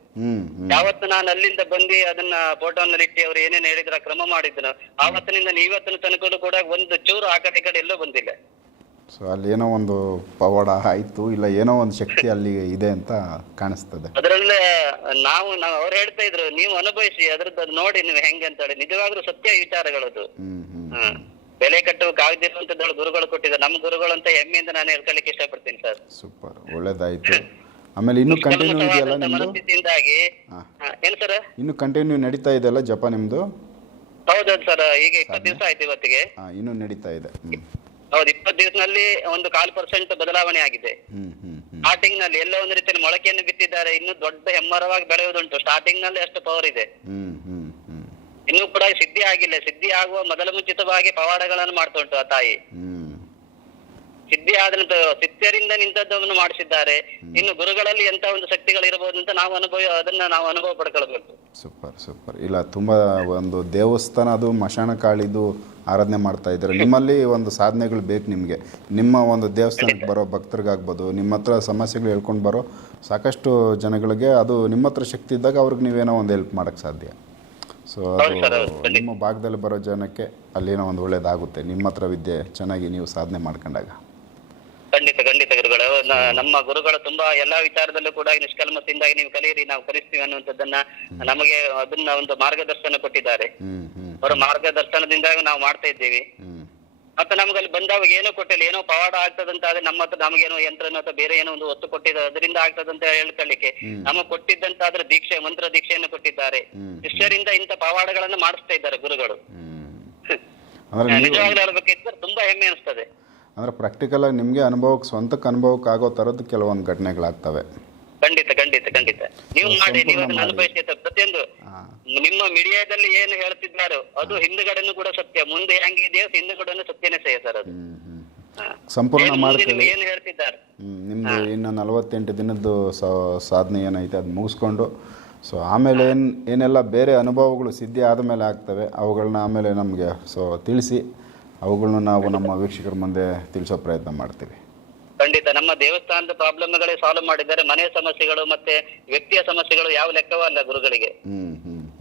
ಯಾವತ್ತು ನಾನು ಅಲ್ಲಿಂದ ಬಂದು ಅದನ್ನ ಫೋಟೋನಲ್ಲಿ ಇಟ್ಟು ಅವ್ರು ಏನೇನು ಹೇಳಿದ್ರ ಕ್ರಮ ಮಾಡಿದ್ರು, ಆವತ್ತಿನಿಂದ ಇವತ್ತಿನ ತನಕ ಕೂಡ ಒಂದು ಚೂರು ಆ ಕಡೆ ಈ ಕಡೆ ಎಲ್ಲೂ ಬಂದಿಲ್ಲ. ಸೊ ಅಲ್ಲಿ ಏನೋ ಒಂದು ಪವಾಡ ಆಯಿತು, ಇಲ್ಲ ಏನೋ ಒಂದು ಶಕ್ತಿ ಅಲ್ಲಿ ಇದೆ ಅಂತ ಕಾಣಿಸ್ತದೆ. ಅದರಲ್ಲೇ ನಾವು ಅವ್ರು ಹೇಳ್ತಾ ಇದ್ರು, ನೀವು ಅನುಭವಿಸಿ ಅದ್ರದ್ದು ನೋಡಿ ನೀವು ಹೆಂಗೆ ಅಂತ ಹೇಳಿ. ನಿಜವಾಗ್ಲೂ ಸತ್ಯ ವಿಚಾರಗಳದು. ಬೆಲೆ ಕಟ್ಟುವಕ್ಕಾಗದಿರುವಂತದ್ದು ಗುರುಗಳು ಕೊಟ್ಟಿದ್ದಾರೆ. ನಮ್ಮ ಗುರುಗಳು ಅಂತ ಹೆಮ್ಮೆಯಿಂದ ನಾನು ಹೇಳ್ಕೊಳ್ಳಿಕ್ಕೆ ಇಷ್ಟಪಡ್ತೀನಿ ಸರ್. ಸೂಪರ್, ಒಳ್ಳೇದಾಯ್ತು. ಆಮೇಲೆ ಇನ್ನೂ ಕಂಟಿನ್ಯೂ ಇದೆಯಲ್ಲ ನಿಮ್ದು? ಮನಸ್ಥಿತಿಯಿಂದಾಗಿ ಏನ್ ಸರ್ ಇನ್ನು ಕಂಟಿನ್ಯೂ ನಡೀತಾ ಇದೆಯಲ್ಲ ಜಪ ನಿಮ್ದು? ಹೌದೌದು ಸರ್, ಈಗ 20 ದಿವಸ ಆಯ್ತು ಇವತ್ತಿಗೆ. ಇನ್ನೂ ನಡೀತಾ ಇದೆ. ಹೌದು, 20 ದಿವಸದಲ್ಲಿ ಒಂದು 1/4% ಬದಲಾವಣೆ ಆಗಿದೆ. ಸ್ಟಾರ್ಟಿಂಗ್ ನಲ್ಲಿ ಎಲ್ಲ ಒಂದು ರೀತಿಯಲ್ಲಿ ಮೊಳಕೆಯನ್ನು ಬಿತ್ತಿದ್ದಾರೆ, ಇನ್ನು ದೊಡ್ಡ ಹೆಮ್ಮರವಾಗಿ ಬೆಳೆಯುವುದುಂಟು. ಸ್ಟಾರ್ಟಿಂಗ್ ನಲ್ಲಿ ಅಷ್ಟು ಪವರ್ ಇದೆ, ಇನ್ನೂ ಕೂಡ ಸಿದ್ಧಿ ಆಗಿಲ್ಲ. ಸಿದ್ಧಿ ಆಗುವ ಮೊದಲ ಮುಂಚಿತವಾಗಿ ಪವಾಡಗಳನ್ನು ಮಾಡ್ತಾ ಉಂಟು ಆ ತಾಯಿ. ಸಿದ್ಧಿ ಆದ ನಂತರ ಸಿದ್ಧರಿಂದ ನಿಂತದ್ದನ್ನು ಮಾಡಿಸಿದ್ದಾರೆ. ಇನ್ನು ಗುರುಗಳಲ್ಲಿ ಎಂತ ಒಂದು ಶಕ್ತಿಗಳು ಇರಬಹುದು ಅಂತ ನಾವು ಅನುಭವ ಪಡ್ಕೊಳ್ಬೇಕು. Super super. ಇಲ್ಲ, ತುಂಬ ಒಂದು ದೇವಸ್ಥಾನ, ಅದು ಮಶಾನ ಕಾಳಿದು ಆರಾಧನೆ ಮಾಡ್ತಾ ಇದ್ದಾರೆ. ನಿಮ್ಮಲ್ಲಿ ಒಂದು ಸಾಧನೆಗಳು ಬೇಕು ನಿಮಗೆ. ನಿಮ್ಮ ಒಂದು ದೇವಸ್ಥಾನಕ್ಕೆ ಬರೋ ಭಕ್ತರಿಗಾಗ್ಬೋದು, ನಿಮ್ಮ ಹತ್ರ ಸಮಸ್ಯೆಗಳು ಹೇಳ್ಕೊಂಡು ಬರೋ ಸಾಕಷ್ಟು ಜನಗಳಿಗೆ ಅದು ನಿಮ್ಮ ಹತ್ರ ಶಕ್ತಿ ಇದ್ದಾಗ ಅವ್ರಿಗೆ ನೀವೇನೋ ಒಂದು ಹೆಲ್ಪ್ ಮಾಡೋಕ್ಕೆ ಸಾಧ್ಯ. ಸೊ ಅದು ನಿಮ್ಮ ಭಾಗದಲ್ಲಿ ಬರೋ ಜನಕ್ಕೆ ಅಲ್ಲೇನೋ ಒಂದು ಒಳ್ಳೇದಾಗುತ್ತೆ ನಿಮ್ಮ ಹತ್ರ ವಿದ್ಯೆ ಚೆನ್ನಾಗಿ ನೀವು ಸಾಧನೆ ಮಾಡ್ಕೊಂಡಾಗ. ಖಂಡಿತ ಖಂಡಿತ ಗುರುಗಳು. ನಮ್ಮ ಗುರುಗಳು ತುಂಬಾ ಎಲ್ಲಾ ವಿಚಾರದಲ್ಲೂ ಕೂಡ ನಿಷ್ಕಲ್ಮತೆಯಿಂದಾಗಿ ನೀವು ಕಲಿಯಿರಿ, ನಾವು ಕಲಿಸ್ತೀವಿ ಅನ್ನುವಂಥದ್ದನ್ನ ನಮಗೆ ಅದನ್ನ ಒಂದು ಮಾರ್ಗದರ್ಶನ ಕೊಟ್ಟಿದ್ದಾರೆ. ಅವರ ಮಾರ್ಗದರ್ಶನದಿಂದಾಗಿ ನಾವು ಮಾಡ್ತಾ ಇದ್ದೀವಿ. ಮತ್ತೆ ನಮ್ಗಲ್ಲಿ ಬಂದವಾಗ ಏನೋ ಕೊಟ್ಟಿಲ್ಲ, ಏನೋ ಪವಾಡ ಆಗ್ತದಂತ ಆದ್ರೆ ನಮ್ಮ ಹತ್ರ ನಮಗೇನೋ ಯಂತ್ರನೋ ಅಥವಾ ಬೇರೆ ಏನೋ ಒಂದು ವಸ್ತು ಕೊಟ್ಟಿದ್ದಾರೆ ಅದರಿಂದ ಆಗ್ತದಂತ ಹೇಳ್ಕೊಳ್ಳಿಕ್ಕೆ ನಮಗೆ ಕೊಟ್ಟಿದ್ದಂತಾದ್ರೆ ದೀಕ್ಷೆ, ಮಂತ್ರ ದೀಕ್ಷೆಯನ್ನು ಕೊಟ್ಟಿದ್ದಾರೆ. ಶಿಷ್ಯರಿಂದ ಇಂಥ ಪವಾಡಗಳನ್ನ ಮಾಡಿಸ್ತಾ ಇದ್ದಾರೆ ಗುರುಗಳು. ನಿಜವಾಗ್ಲೂ ಹೇಳ್ಬೇಕಿದ್ರೆ ತುಂಬಾ ಹೆಮ್ಮೆ ಅನಿಸ್ತದೆ. ಅಂದ್ರೆ ಪ್ರಾಕ್ಟಿಕಲ್ ಆಗಿ ನಿಮ್ಗೆ ಅನುಭವಕ್ಕೆ, ಸ್ವಂತಕ್ಕೆ ಅನುಭವಕ್ಕೆ ಆಗೋ ತರದ್ದು ಕೆಲವೊಂದು ಘಟನೆಗಳಾಗ್ತವೆ. ಖಂಡಿತ ಖಂಡಿತ ಖಂಡಿತ. ನೀವು ಮಾಡಿ, ನೀವು ಅದನ್ನ ಅನುಭವಿಸಿ. ಪ್ರತಿಯೊಂದು ನಿಮ್ಮ ಮೀಡಿಯಾದಲ್ಲಿ ಏನು ಹೇಳ್ತಿದ್ದಾರೋ ಅದು ಹಿಂದುಗಡೆನೂ ಕೂಡ ಸತ್ಯ, ಮುಂದೆ ಹೆಂಗಿದೆಯೋ ಹಿಂದುಗಡೆನೂ ಸತ್ಯನೇ ಸರ್. ಅದು ಸಂಪೂರ್ಣ ಮಾಡ್ಕೊಳ್ಳಿ. ಏನು ಹೇಳ್ತಿದ್ದಾರೆ ನಿಮ್ದು ಇನ್ನು 48 ದಿನದ್ದು ಸಾಧನೆ ಏನೈತೆ ಅದು ಮುಗಿಸ್ಕೊಂಡು, ಸೊ ಆಮೇಲೆ ಏನೆಲ್ಲ ಬೇರೆ ಅನುಭವಗಳು ಸಿದ್ಧಿ ಆದಮೇಲೆ ಆಗ್ತವೆ ಅವುಗಳನ್ನ ಆಮೇಲೆ ನಮಗೆ ತಿಳಿಸಿ ಅವುಗಳನ್ನ ನಾವು ನಮ್ಮ ವೀಕ್ಷಕರ ಮುಂದೆ ತಿಳಿಸೋ ಪ್ರಯತ್ನ ಮಾಡ್ತೀವಿ. ಖಂಡಿತ. ನಮ್ಮ ದೇವಸ್ಥಾನದ ಪ್ರಾಬ್ಲಮ್ಗಳೇ ಸಾಲ್ವ್ ಮಾಡಿದ್ದಾರೆ. ಮನೆ ಸಮಸ್ಯೆಗಳು ಮತ್ತೆ ವ್ಯಕ್ತಿಯ ಸಮಸ್ಯೆಗಳು ಯಾವ ಲೆಕ್ಕವಲ್ಲ ಗುರುಗಳಿಗೆ.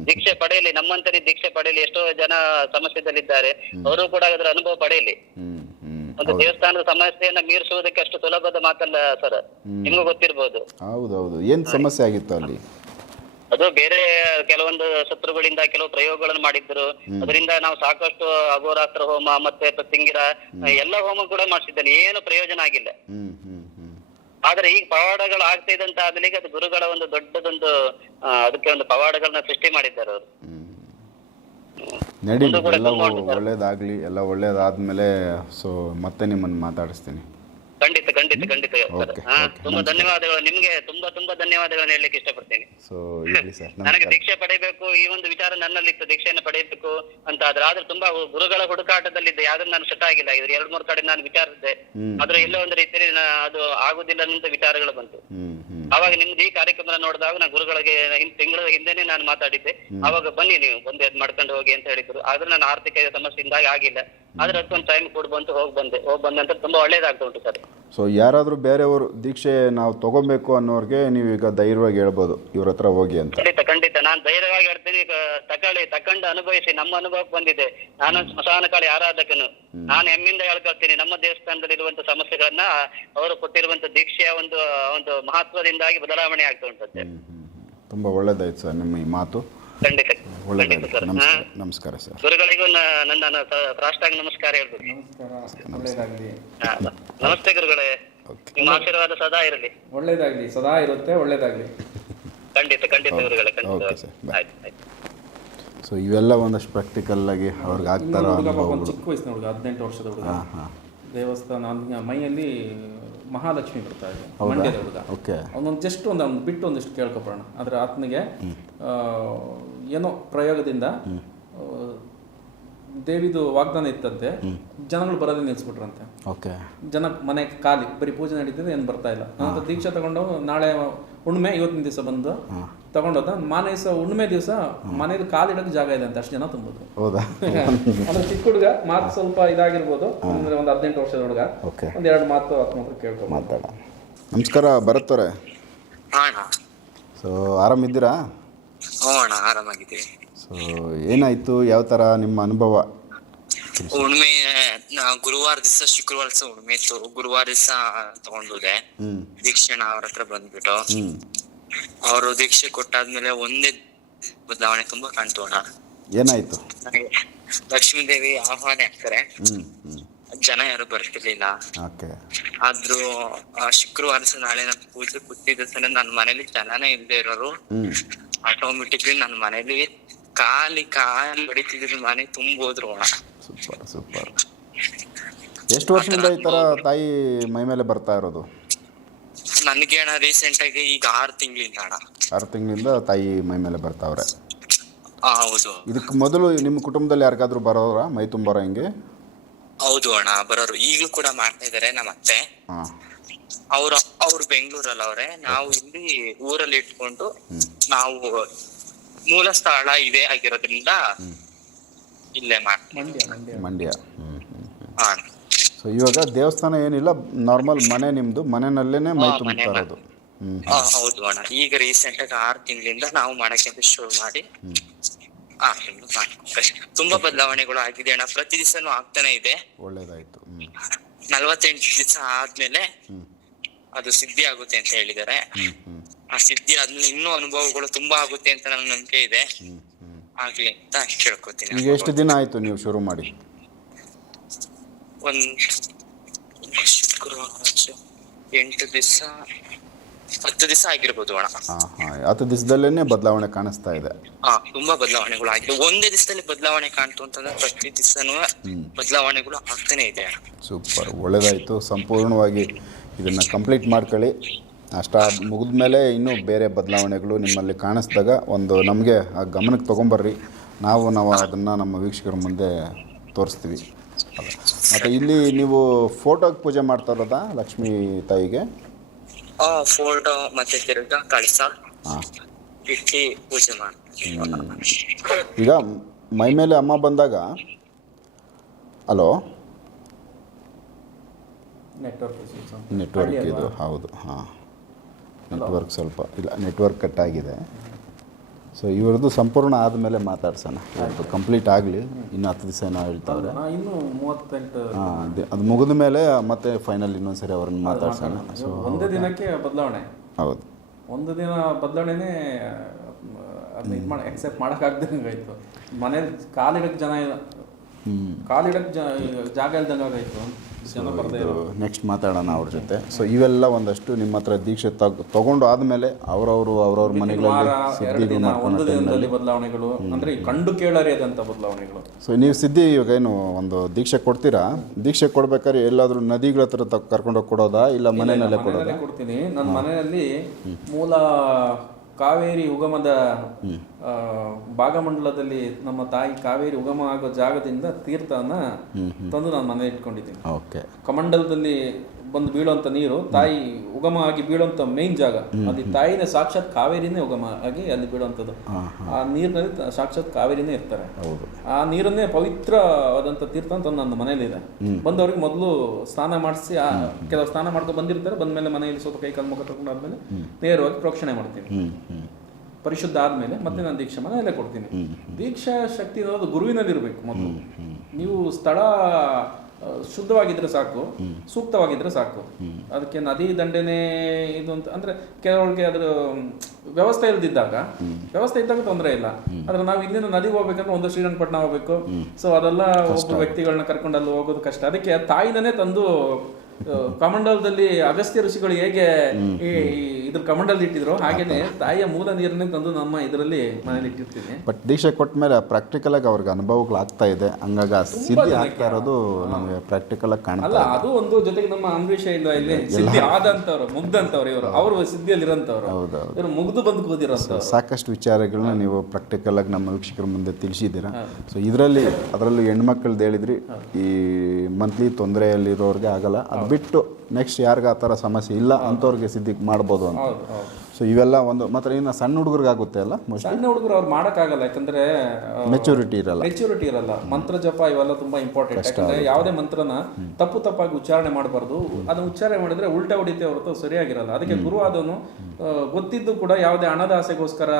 ದೀಕ್ಷೆ ಪಡೆಯಲಿ, ನಮ್ಮಂತನೇ ದೀಕ್ಷೆ ಪಡೆಯಲಿ. ಎಷ್ಟೋ ಜನ ಸಮಸ್ಯೆದಲ್ಲಿದ್ದಾರೆ, ಅವರು ಕೂಡ ಅದರ ಅನುಭವ ಪಡೆಯಲಿ. ಒಂದು ದೇವಸ್ಥಾನದ ಸಮಸ್ಯೆಯನ್ನ ಮೀರಿಸುವುದಕ್ಕೆ ಅಷ್ಟು ಸುಲಭದ ಮಾತಲ್ಲ ಸರ್, ನಿಮ್ಗೂ ಗೊತ್ತಿರ್ಬೋದು. ಹೌದೌದು. ಏನ್ ಸಮಸ್ಯೆ ಆಗಿತ್ತು ಅಲ್ಲಿ? ಅದು ಬೇರೆ ಕೆಲವೊಂದು ಶತ್ರುಗಳಿಂದ ಕೆಲವು ಪ್ರಯೋಗಗಳನ್ನು ಮಾಡಿದ್ರು. ಅದರಿಂದ ನಾವು ಸಾಕಷ್ಟು ಅಘೋರಾಸ್ತ್ರ ಹೋಮ ಮತ್ತೆ ಪ್ರತಿಂಗಿರ ಎಲ್ಲ ಹೋಮ ಕೂಡ ಮಾಡಿಸಿದ್ದಾನೆ, ಏನು ಪ್ರಯೋಜನ ಆಗಿಲ್ಲ. ಆದ್ರೆ ಈಗ ಪವಾಡಗಳು ಆಗ್ತಾ ಇದ್ದಂತ ಆದ್ಮೇಲೆ ಅದು ಗುರುಗಳ ಒಂದು ದೊಡ್ಡದೊಂದು ಅದಕ್ಕೆ ಒಂದು ಪವಾಡಗಳನ್ನ ಸೃಷ್ಟಿ ಮಾಡಿದ್ದಾರೆ ಅವರು. ನಡೀಲಿ, ಎಲ್ಲ ಒಳ್ಳೇದಾಗ್ಲಿ. ಎಲ್ಲ ಒಳ್ಳೇದಾದ್ಮೇಲೆ ಮತ್ತೆ ನಿಮ್ಮನ್ನು ಮಾತಾಡಿಸ್ತೀನಿ. ಖಂಡಿತ ಖಂಡಿತ ಖಂಡಿತ. ತುಂಬಾ ಧನ್ಯವಾದಗಳು ನಿಮ್ಗೆ, ತುಂಬಾ ತುಂಬಾ ಧನ್ಯವಾದಗಳನ್ನ ಹೇಳಲಿಕ್ಕೆ ಇಷ್ಟಪಡ್ತೀನಿ. ನನಗೆ ದೀಕ್ಷೆ ಪಡೆಯಬೇಕು ಈ ಒಂದು ವಿಚಾರ ನನ್ನಲ್ಲಿತ್ತು, ದೀಕ್ಷೆಯನ್ನು ಪಡೆಯಬೇಕು ಅಂತ. ಆದ್ರೆ ತುಂಬಾ ಗುರುಗಳ ಹುಡುಕಾಟದಲ್ಲಿದ್ದೆ, ಯಾವ್ದು ನಾನು ಸೆಟ್ ಆಗಿಲ್ಲ. ಇದ್ರ 2-3 ಕಡೆ ನಾನು ವಿಚಾರಿಸಿದೆ, ಆದ್ರೆ ಎಲ್ಲೋ ಒಂದು ರೀತಿಯಲ್ಲಿ ಅದು ಆಗುದಿಲ್ಲ ಅಂತ ವಿಚಾರಗಳು ಬಂತು. ಅವಾಗ ನಿಮ್ದು ಈ ಕಾರ್ಯಕ್ರಮ ನೋಡಿದಾಗ ನಾನು ಗುರುಗಳಿಗೆ ತಿಂಗಳ ಹಿಂದೆನೆ ನಾನು ಮಾತಾಡಿದ್ದೆ. ಅವಾಗ ಬನ್ನಿ, ನೀವು ಬಂದು ಅದ್ ಮಾಡ್ಕೊಂಡು ಹೋಗಿ ಅಂತ ಹೇಳಿದ್ರು. ಆದ್ರೆ ನಾನು ಆರ್ಥಿಕ ಸಮಸ್ಯೆಯಿಂದಾಗಿ ಆಗಿಲ್ಲ. ಆದ್ರೆ ಅದಕ್ಕೊಂದು ಟೈಮ್ ಕೂಡ ಬಂತು, ಹೋಗಿ ಬಂದಂತ ತುಂಬಾ ಒಳ್ಳೇದಾಗ್ತಾ ಉಂಟು ಸರ್. ಸೊ ಯಾರಾದ್ರೂ ಬೇರೆಯವರು ದೀಕ್ಷೆ ನಾವು ತಗೋಬೇಕು ಅನ್ನೋರ್ಗೆ ನೀವೀಗ ಧೈರ್ಯವಾಗಿ ಹೇಳ್ಬೋದು ಇವ್ರ ಹತ್ರ ಹೋಗಿ ಅಂತ. ಖಂಡಿತ ಖಂಡಿತ. ನಾನು ಧೈರ್ಯವಾಗಿ ಹೇಳ್ತೀನಿ, ತಕೊಂಡು ಅನುಭವಿಸಿ. ನಮ್ಮ ಅನುಭವಕ್ಕೆ ಬಂದಿದೆ. ನಾನು ಸ್ಮಶಾನ ಕಾಳಿ ಆರಾಧಕನು. ನಾನು ಹೆಮ್ಮಿಂದ ಹೇಳ್ಕೊಳ್ತೀನಿ, ನಮ್ಮ ದೇವಸ್ಥಾನದಲ್ಲಿ ಇರುವಂತ ಸಮಸ್ಯೆಗಳನ್ನ ಅವರು ಕೊಟ್ಟಿರುವಂತ ದೀಕ್ಷೆಯ ಒಂದು ಮಹತ್ವದಿಂದಾಗಿ ಬದಲಾವಣೆ ಆಗ್ತಾ ಉಂಟಂತೆ. ತುಂಬಾ ಒಳ್ಳೇದಾಯ್ತು ಸರ್ ನಿಮ್ಮ ಈ ಮಾತು. ಖಂಡಿತ ಒಳ್ಳೇದಾಯ್ತು ಸರ್. ನಮಸ್ಕಾರ ಸರ್. ಗುರುಗಳಿಗೂ ನನ್ನ ರಾಷ್ಟ್ರಾಂಗ ನಮಸ್ಕಾರ ಹೇಳ್ಬೇಕು. ನಮಸ್ತೆ ಗುರುಗಳೇ, ನಿಮ್ಮ ಆಶೀರ್ವಾದ ಸದಾ ಇರಲಿ. ಒಳ್ಳೇದಾಗ್ಲಿ, ಸದಾ ಇರುತ್ತೆ. ಒಳ್ಳೇದಾಗ್ಲಿ. ಖಂಡಿತ ಖಂಡಿತ ಗುರುಗಳೇ. ಓಕೆ ಸರ್, ಬಾಯ್. ಸೊ ಇವೆಲ್ಲ ಒಂದಷ್ಟು ಪ್ರಾಕ್ಟಿಕಲ್ ಆಗಿ ಅವ್ರಿಗೆ ಆಗ್ತಾರ. ಚಿಕ್ಕ ವಯಸ್ಸಿನ ಹುಡುಗ, 18 ವರ್ಷದ ಹುಡುಗ, ದೇವಸ್ಥಾನ ಮೈಯಲ್ಲಿ ಮಹಾಲಕ್ಷ್ಮಿ ಬರ್ತಾ ಇದೆ, ಮಂಡ್ಯದ ಹುಡುಗ. ಅವನೊಂದು ಜಸ್ಟ್ ಒಂದು ಬಿಟ್ಟು ಒಂದಿಷ್ಟು ಕೇಳ್ಕೊಬೋಣ. ಆದರೆ ಆತನಿಗೆ ಏನೋ ಪ್ರಯೋಗದಿಂದ ದೇವಿದು ವಾಗ್ದಾನ ಇತ್ತಂತೆ, ಜನಗಳು ಬರೋದೇ ನಿಲ್ಸ್ಬಿಟ್ರಂತೆ. ಜನ ಮನೆ ಖಾಲಿ, ಬರೀ ಪೂಜೆ ನಡೀತಿದೆ, ಏನು ಬರ್ತಾ ಇಲ್ಲ. ನಂತರ ದೀಕ್ಷೆ ತಗೊಂಡು ನಾಳೆ ಹುಣ್ಣಿಮೆ, ಇವತ್ತಿನ ದಿವಸ ಬಂದು ತಗೊಂಡೋದ ಮಾನೇ ದಿವಸ ಹುಣ್ಣಿಮೆ ದಿವಸ ಮನೇಲಿ ಕಾಲಿಡಕ್ಕೆ ಜಾಗ ಇದೆ ಅಂತ ಅಷ್ಟು ಜನ ತುಂಬೋದು. ಹೌದಾ? ಅಂದ್ರೆ ಚಿಕ್ಕ ಹುಡುಗ ಮಾತು ಸ್ವಲ್ಪ ಇದಾಗಿರ್ಬೋದು, ಅಂದ್ರೆ ಒಂದು 18 ವರ್ಷದ ಹುಡುಗ, ಓಕೆ, ಒಂದೆರಡು ಮಾತು ಹತ್ತು ಕೇಳ್ಕೊ ಮಾತಾಡ. ನಮಸ್ಕಾರ ಭರತ್ ಅವರೇ. ಸೊ ಆರಾಮಿದ್ದೀರಾ? ಅಣ್ಣ ಆರಾಮಾಗಿದ್ದೀವಿ. ಸೊ ಏನಾಯ್ತು, ಯಾವ ಥರ ನಿಮ್ಮ ಅನುಭವ? ಹುಣ್ಣಿಮೆ ಗುರುವಾರ ದಿವಸ, ಶುಕ್ರವಾರ ದಿವಸ ಹುಣ್ಣಿಮೆ ಇತ್ತು. ಗುರುವಾರ ದಿವಸ ತಗೊಂಡೋದೆ ದೀಕ್ಷೆಣ ಅವ್ರ ಹತ್ರ ಬಂದ್ಬಿಟ್ಟು. ಅವರು ದೀಕ್ಷೆ ಕೊಟ್ಟಾದ್ಮೇಲೆ ಒಂದೇ ಬದಲಾವಣೆ ತುಂಬಾ ಕಾಣ್ತು ಅಣ್ಣ. ಏನಾಯ್ತು? ನನಗೆ ಲಕ್ಷ್ಮೀ ದೇವಿ ಆಹ್ವಾನ ಆಗ್ತಾರೆ, ಜನ ಯಾರು ಬರ್ತಿರ್ಲಿಲ್ಲ. ಆದ್ರೂ ಶುಕ್ರವಾರ ದಿವಸ ನಾಳೆ ನನ್ನ ಪೂಜೆ ಕೂತಿದ್ದ ಸಲ ನನ್ನ ಮನೇಲಿ ಜನನೇ ಇಲ್ಲದೆ ಇರೋರು ಆಟೋಮೆಟಿಕ್ಲಿ ನನ್ನ ಮನೇಲಿ ಕಾಲಿ ಹೊಡಿತಿದ್ರು, ಮನೆ ತುಂಬೋದ್ರು ಅಣ್ಣ. Super super. ಎಷ್ಟು ವರ್ಷದಿಂದ ಈ ಥರ ತಾಯಿ ಮೈ ಮೇಲೆ ಬರ್ತಾ ಇರೋದು? ನನಗೆ ಅಣ್ಣ ರೀಸೆಂಟ್ ಆಗಿ ಈಗ 6 ತಿಂಗಳಿಂದ ಅಣ್ಣ. 6 ತಿಂಗಳಿಂದ ತಾಯಿ ಮೈ ಮೇಲೆ ಬರ್ತಾವ್ರೆ. ಹೌದು. ಇದಕ್ಕೆ ಮೊದಲು ನಿಮ್ಮ ಕುಟುಂಬದಲ್ಲಿ ಯಾರಿಗಾದ್ರೂ ಬರೋರಾ ಮೈ ತುಂಬಾರ ಹಿಂಗೆ? ಹೌದು ಅಣ್ಣ, ಬರೋರು ಈಗಲೂ ಕೂಡ ಮಾಡ್ತಾ ಇದಾರೆ ನಮ್ಮ ಅತ್ತೆ. ಅವ್ರು ಬೆಂಗಳೂರಲ್ಲಿ ಅವ್ರೆ, ನಾವು ಇಲ್ಲಿ ಊರಲ್ಲಿ ಇಟ್ಕೊಂಡು ನಾವು ಮೂಲ ಸ್ಥಳ ಇದೇ ಆಗಿರೋದ್ರಿಂದ ಇಲ್ಲೇ ಮಾಡ್ತೀವಿ. ಮಂಡ್ಯ. ಸೊ ಇವಾಗ ದೇವಸ್ಥಾನ ಏನಿಲ್ಲ, ನಾರ್ಮಲ್ ಮನೆ ನಿಮ್ದು, ಮನೆಯಲ್ಲೇನೆ ಮೈ ತುಂಬ್ತಾ ಇರೋದು? ಹೌದು ಅಣ್ಣ. ಈಗ ರೀಸೆಂಟ್ ಆಗಿ 6 ತಿಂಗಳಿಂದ ನಾವು ಮಾಡಕ್ಕೆ ಶುರು ಮಾಡಿ 6 ತಿಂಗಳು ತುಂಬಾ ಬದಲಾವಣೆಗಳು ಆಗಿದೆ ಅಣ್ಣ. ಪ್ರತಿ ದಿವಸನೂ ಆಗ್ತಾನೆ ಇದೆ. ಒಳ್ಳೇದಾಯ್ತು. 48 ದಿವಸ ಆದ್ಮೇಲೆ ಅದು ಸಿದ್ಧಿ ಆಗುತ್ತೆ ಅಂತ ಹೇಳಿದ್ದಾರೆ. ಆ ಸಿದ್ಧಿ ಆದ್ಮೇಲೆ ಇನ್ನೂ ಅನುಭವಗಳು ತುಂಬಾ ಆಗುತ್ತೆ ಅಂತ ನನ್ನ ನಂಬಿಕೆ ಇದೆ. ಆಗ್ಲಿ ಅಂತ ಕೇಳ್ಕೊತೀನಿ. ಈಗ ಎಷ್ಟು ದಿನ ಆಯ್ತು ನೀವು ಶುರು ಮಾಡಿ? ಶುಕ್ರವಾರ 8 ದಿವಸ 10 ದಿವಸ ಆಗಿರ್ಬೋದು ಅಣ್ಣ. 10 ದಿವಸದಲ್ಲೇನೆ ಬದಲಾವಣೆ ಕಾಣಿಸ್ತಾ ಇದೆ. ತುಂಬಾ ಬದಲಾವಣೆಗಳು ಆಗಿದೆ. ಒಂದೇ ದಿವಸದಲ್ಲಿ ಬದಲಾವಣೆ ಕಾಣ್ತು ಅಂತಂದ್ರೆ ಪ್ರತಿ ದಿವಸನೂ ಬದಲಾವಣೆಗಳು ಆಗ್ತಾನೆ ಇದೆ. ಸೂಪರ್, ಒಳ್ಳೇದಾಯ್ತು. ಸಂಪೂರ್ಣವಾಗಿ ಇದನ್ನ ಕಂಪ್ಲೀಟ್ ಮಾಡ್ಕೊಳ್ಳಿ. ಅಷ್ಟ ಮುಗಿದ್ಮೇಲೆ ಇನ್ನೂ ಬೇರೆ ಬದಲಾವಣೆಗಳು ನಿಮ್ಮಲ್ಲಿ ಕಾಣಿಸ್ದಾಗ ಒಂದು ನಮಗೆ ಆ ಗಮನಕ್ಕೆ ತೊಗೊಂಬರ್ರಿ. ನಾವು ಅದನ್ನು ನಮ್ಮ ವೀಕ್ಷಕರ ಮುಂದೆ ತೋರಿಸ್ತೀವಿ. ಮತ್ತು ಇಲ್ಲಿ ನೀವು ಫೋಟೋಗೆ ಪೂಜೆ ಮಾಡ್ತಾ ಇರೋದಾ ಲಕ್ಷ್ಮೀ ತಾಯಿಗೆ? ಫೋಟೋ ಮತ್ತೆ ತಿರ್ಗಾ ಕಳಸ ಇಟ್ಟು ಪೂಜೆ ಮಾಡ್ತೀವಿ. ಈಗ ಮೈ ಮೇಲೆ ಅಮ್ಮ ಬಂದಾಗ, ಹಲೋ ನೆಟ್ವರ್ಕ್ ಇದು ಹೌದು, ನೆಟ್ವರ್ಕ್ ಸ್ವಲ್ಪ ಇಲ್ಲ, ನೆಟ್ವರ್ಕ್ ಕಟ್ ಆಗಿದೆ. ಸೊ ಇವ್ರದ್ದು ಸಂಪೂರ್ಣ ಆದಮೇಲೆ ಮಾತಾಡ್ಸೋಣ. ಇವತ್ತು ಕಂಪ್ಲೀಟ್ ಆಗಲಿ, ಇನ್ನು 10 ದಿವಸ ಏನೋ ಹೇಳ್ತಾವ್ರೆ. ಅದು ಮುಗಿದ ಮೇಲೆ ಮತ್ತೆ ಫೈನಲ್ ಇನ್ನೊಂದು ಸರಿ ಅವ್ರನ್ನ ಮಾತಾಡ್ಸೋಣ. ಸೊ ಒಂದೇ ದಿನಕ್ಕೆ ಬದಲಾವಣೆ. ಹೌದು, ಒಂದು ದಿನ ಬದಲಾವಣೆನೇ ಅದನ್ನ ಇದು ಮಾಡಿ ಎಕ್ಸೆಪ್ಟ್ ಮಾಡೋಕ್ಕಾಗ್ದಂಗೆ ಆಯಿತು. ಮನೇಲಿ ಕಾಲಿಡಕ್ಕೆ ಜನ ಇಲ್ಲ, ಕಾಲಿಡಕ್ಕೆ ಜಾಗ ಇಲ್ದಂಗೆ ಆಗಾಯಿತು. ನೆಕ್ಸ್ಟ್ ಮಾತಾಡೋಣ ಅವ್ರ ಜೊತೆ. ಸೊ ಇವೆಲ್ಲ ಒಂದಷ್ಟು ನಿಮ್ಮ ಹತ್ರ ದೀಕ್ಷೆ ತಗೊಂಡು ಆದಮೇಲೆ ಅವ್ರವ್ರ ಮನೆಗಳಲ್ಲಿ ಸಿದ್ಧಿಗಳು ಬದಲಾವಣೆಗಳು ಅಂದರೆ ಕಂಡು ಕೇಳರಿಯದಂಥ ಬದಲಾವಣೆಗಳು. ಸೊ ನೀವು ಸಿದ್ಧಿ ಇವಾಗ ಏನು ಒಂದು ದೀಕ್ಷೆ ಕೊಡ್ತೀರಾ? ದೀಕ್ಷೆ ಕೊಡ್ಬೇಕಾದ್ರೆ ಎಲ್ಲಾದರೂ ನದಿಗಳ ಹತ್ರ ಕರ್ಕೊಂಡೋಗಿ ಕೊಡೋದಾ ಇಲ್ಲ ಮನೆಯಲ್ಲೇ ಕೊಡೋದಾ? ಕೊಡ್ತೀನಿ. ನನ್ನ ಮನೆಯಲ್ಲಿ ಮೂಲ ಕಾವೇರಿ ಉಗಮದ ಭಾಗಮಂಡಲದಲ್ಲಿ ನಮ್ಮ ತಾಯಿ ಕಾವೇರಿ ಉಗಮ ಆಗೋ ಜಾಗದಿಂದ ತೀರ್ಥನ ತಂದು ನಾನು ಮನೆ ಇಟ್ಕೊಂಡಿದ್ದೀನಿ. ಕಮಂಡಲದಲ್ಲಿ ಬಂದು ಬೀಳುವಂತ ನೀರು ತಾಯಿ ಉಗಮ ಆಗಿ ಬೀಳುವಂತ ಮೇನ್ ಜಾಗ, ಅಲ್ಲಿ ತಾಯಿನೇ ಸಾಕ್ಷಾತ್ ಕಾವೇರಿನೇ ಉಗಮ ಆಗಿ ಅಲ್ಲಿ ಬೀಳುವಂಥದ್ದು. ಆ ನೀರಿನಲ್ಲಿ ಸಾಕ್ಷಾತ್ ಕಾವೇರಿನೇ ಇರ್ತಾರೆ. ಆ ನೀರನ್ನೇ ಪವಿತ್ರವಾದಂಥ ತೀರ್ಥ ಅಂತ ನನ್ನ ಮನೇಲಿದೆ. ಬಂದವ್ರಿಗೆ ಮೊದಲು ಸ್ನಾನ ಮಾಡಿಸಿ, ಕೆಲವು ಸ್ನಾನ ಮಾಡ್ಕೊಂಡು ಬಂದಿರ್ತಾರೆ, ಬಂದ್ಮೇಲೆ ಮನೆಯಲ್ಲಿ ಸ್ವಲ್ಪ ಕೈ ಕಾಲು ಮುಖ ತಗೊಂಡು ಆದ್ಮೇಲೆ ನೇರವಾಗಿ ಪ್ರೋಕ್ಷಣೆ ಮಾಡ್ತೀನಿ. ಪರಿಶುದ್ಧ ಆದ್ಮೇಲೆ ಮತ್ತೆ ನಾನು ದೀಕ್ಷೆ ಮನೆಯಲ್ಲೇ ಕೊಡ್ತೀನಿ. ದೀಕ್ಷಾ ಶಕ್ತಿ ಅನ್ನೋದು ಗುರುವಿನಲ್ಲಿರ್ಬೇಕು. ಮೊದಲು ನೀವು ಸ್ಥಳ ಶುದ್ಧವಾಗಿದ್ರೆ ಸಾಕು, ಸೂಕ್ತವಾಗಿದ್ರೆ ಸಾಕು. ಅದಕ್ಕೆ ನದಿ ದಂಡೆನೇ ಇದು ಅಂತ ಅಂದ್ರೆ ಕೆಲವರಿಗೆ ಅದ್ರ ವ್ಯವಸ್ಥೆ ಇಲ್ದಿದ್ದಾಗ, ವ್ಯವಸ್ಥೆ ಇದ್ದಾಗ ತೊಂದರೆ ಇಲ್ಲ. ಆದ್ರೆ ನಾವು ಇಲ್ಲಿಂದ ನದಿಗೆ ಹೋಗ್ಬೇಕಂದ್ರೆ ಒಂದು ಶ್ರೀರಂಗಪಟ್ಟಣ ಹೋಗ್ಬೇಕು. ಸೊ ಅದೆಲ್ಲ ಒಬ್ಬ ವ್ಯಕ್ತಿಗಳನ್ನ ಕರ್ಕೊಂಡು ಅಲ್ಲಿ ಹೋಗೋದು ಕಷ್ಟ. ಅದಕ್ಕೆ ತಾಯಿನೇ ತಂದು ಕಮಂಡಲದಲ್ಲಿ ಅಗಸ್ತ್ಯ ಋಷಿಗಳು ಹೇಗೆ ಇದ್ರ ಕಮಂಡಲ್ ಇಟ್ಟಿದ್ರು, ಹಾಗೇನೆ ತಾಯಿಯ ಮೂಲ ನೀರನ್ನೇ ತಂದು ನಮ್ಮ ಇದರಲ್ಲಿ ಮನೇಲಿ ಇಟ್ಟಿರ್ತೀನಿ. ಬಟ್ ದೀಕ್ಷೆ ಕೊಟ್ಟ ಮೇಲೆ ಪ್ರಾಕ್ಟಿಕಲ್ ಆಗಿ ಅವ್ರಿಗೆ ಅನುಭವಗಳು ಆಗ್ತಾ ಇದೆ, ಹಂಗಾಗಿ ಸಿದ್ಧಿ ಆಗ್ತಾ ಇರೋದು ನಮಗೆ ಪ್ರಾಕ್ಟಿಕಲ್ ಆಗಿ ಕಾಣಲ್ಲ. ಅದು ಒಂದು ಜೊತೆಗೆ ನಮ್ಮ ಅಂಬರೀಷ ಇಲ್ಲ, ಇಲ್ಲಿ ಸಿದ್ಧಿ ಆದಂತವ್ರು, ಮುಗ್ದಂತವ್ರು, ಅವರು ಸಿದ್ಧಿಯಲ್ಲಿ ಇರೋಂಥವ್ರು, ಇವರು ಮುಗ್ದು ಬಂದು ಕೂದಿರೋಂಥ ಸಾಕಷ್ಟು ವಿಚಾರಗಳನ್ನ ನೀವು ಪ್ರಾಕ್ಟಿಕಲ್ ಆಗಿ ನಮ್ಮ ವೀಕ್ಷಕರ ಮುಂದೆ ತಿಳಿಸಿದ್ದೀರಾ. ಸೊ ಅದರಲ್ಲೂ ಹೆಣ್ಮಕ್ಳದ್ದು ಹೇಳಿದ್ರಿ, ಈ ಮಂತ್ಲಿ ತೊಂದರೆಯಲ್ಲಿರೋರಿಗೆ ಆಗಲ್ಲ, ಅದು ಬಿಟ್ಟು ನೆಕ್ಸ್ಟ್ ಯಾರಿಗೆ ಆ ಥರ ಸಮಸ್ಯೆ ಇಲ್ಲ ಅಂಥವ್ರಿಗೆ ಸಿದ್ಧಿ ಮಾಡ್ಬೋದು ಅಂತ. ಸೊ ಇವೆಲ್ಲ ಒಂದು ಮಾತ್ರ ಇನ್ನು ಸಣ್ಣ ಹುಡುಗರಿಗಾಗುತ್ತೆ ಅಲ್ಲ ಮೋಸ್ಟ್ಲಿ ಸಣ್ಣ ಹುಡುಗರು ಅವ್ರು ಮಾಡೋಕ್ಕಾಗಲ್ಲ, ಯಾಕಂದ್ರೆ ಮೆಚುರಿಟಿ ಇರಲ್ಲ. ಮಂತ್ರ ಜಪ ಇವೆಲ್ಲ ತುಂಬಾ ಇಂಪಾರ್ಟೆಂಟ್. ಯಾಕಂದ್ರೆ ಯಾವುದೇ ಮಂತ್ರನ ತಪ್ಪಾಗಿ ಉಚ್ಚಾರಣೆ ಮಾಡಬಾರ್ದು. ಅದನ್ನ ಉಚ್ಚಾರಣೆ ಮಾಡಿದ್ರೆ ಉಲ್ಟಾ ಹೊಡಿತೆ ಹೊರತು ಸರಿಯಾಗಿರಲ್ಲ. ಅದಕ್ಕೆ ಗುರು ಆದವನು ಗೊತ್ತಿದ್ದು ಕೂಡ ಯಾವುದೇ ಹಣದ ಆಸೆಗೋಸ್ಕರ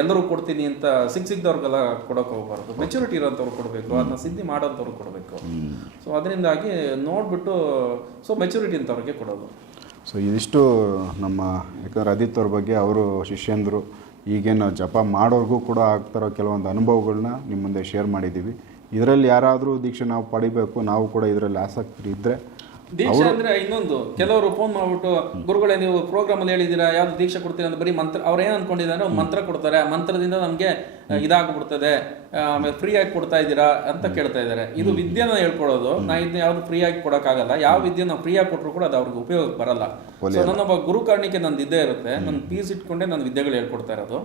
ಎಲ್ಲರೂ ಕೊಡ್ತೀನಿ ಅಂತ ಸಿಕ್ಕಿದವ್ರಿಗೆಲ್ಲ ಕೊಡೋಕೆ ಹೋಗ್ಬಾರ್ದು. ಮೆಚುರಿಟಿ ಇರೋಂಥವ್ರು ಕೊಡಬೇಕು, ಅದನ್ನ ಸಿದ್ಧಿ ಮಾಡೋಂಥವ್ರು ಕೊಡಬೇಕು. ಸೊ ಅದರಿಂದಾಗಿ ನೋಡ್ಬಿಟ್ಟು ಮೆಚುರಿಟಿ ಅಂತವ್ರಿಗೆ ಕೊಡೋದು. ಸೊ ಇದಿಷ್ಟು ನಮ್ಮ ಯಾಕಂದ್ರೆ ಆದಿತ್ಯ ಅವ್ರ ಬಗ್ಗೆ ಅವರು ಶಿಷ್ಯಂದರು ಈಗೇನು ಜಪ ಮಾಡೋರ್ಗೂ ಕೂಡ ಆಗ್ತಾರೋ ಕೆಲವೊಂದು ಅನುಭವಗಳನ್ನ ನಿಮ್ಮ ಮುಂದೆ ಶೇರ್ ಮಾಡಿದ್ದೀವಿ. ಇದರಲ್ಲಿ ಯಾರಾದರೂ ದೀಕ್ಷೆ ನಾವು ಪಡಿಬೇಕು, ನಾವು ಕೂಡ ಇದರಲ್ಲಿ ಆಸಕ್ತಿ ಇದ್ದರೆ ದೀಕ್ಷೆ ಅಂದ್ರೆ ಇನ್ನೊಂದು, ಕೆಲವರು ಫೋನ್ ಮಾಡ್ಬಿಟ್ಟು ಗುರುಗಳೇ ನೀವು ಪ್ರೋಗ್ರಾಮ್ ಅಲ್ಲಿ ಹೇಳಿದೀರಾ ಯಾವ್ದು ದೀಕ್ಷೆ ಕೊಡ್ತೀರಾ ಅಂತ ಬರೀ ಮಂತ್ರ, ಅವ್ರು ಏನ್ ಅನ್ಕೊಂಡಿದ್ದಾರೆ ಒಂದು ಮಂತ್ರ ಕೊಡ್ತಾರೆ, ಆ ಮಂತ್ರದಿಂದ ನಮ್ಗೆ ಇದಾಗ್ಬಿಡ್ತದೆ, ಆಮೇಲೆ ಫ್ರೀ ಆಗಿ ಕೊಡ್ತಾ ಇದ್ದೀರಾ ಅಂತ ಕೇಳ್ತಾ ಇದ್ದಾರೆ. ಇದು ವಿದ್ಯೆನ ಹೇಳ್ಕೊಡೋದು. ನಾ ಇದನ್ನ ಯಾವ್ದು ಫ್ರೀ ಆಗಿ ಕೊಡೋಕ್ಕಾಗಲ್ಲ. ಯಾವ ವಿದ್ಯೆ ನಾವು ಫ್ರೀ ಆಗಿ ಕೊಟ್ಟರು ಕೂಡ ಅದು ಅವ್ರಿಗೆ ಉಪಯೋಗಕ್ಕೆ ಬರಲ್ಲ. ಸೊ ನನ್ನೊಬ್ಬ ಗುರು ಕಾರಣಿಕೆ ನಂದು ಇದ್ದೇ ಇರುತ್ತೆ. ನನ್ನ ಫೀಸ್ ಇಟ್ಕೊಂಡೆ ನಾನು ವಿದ್ಯೆಗಳು ಹೇಳ್ಕೊಡ್ತಾ ಇರೋದು.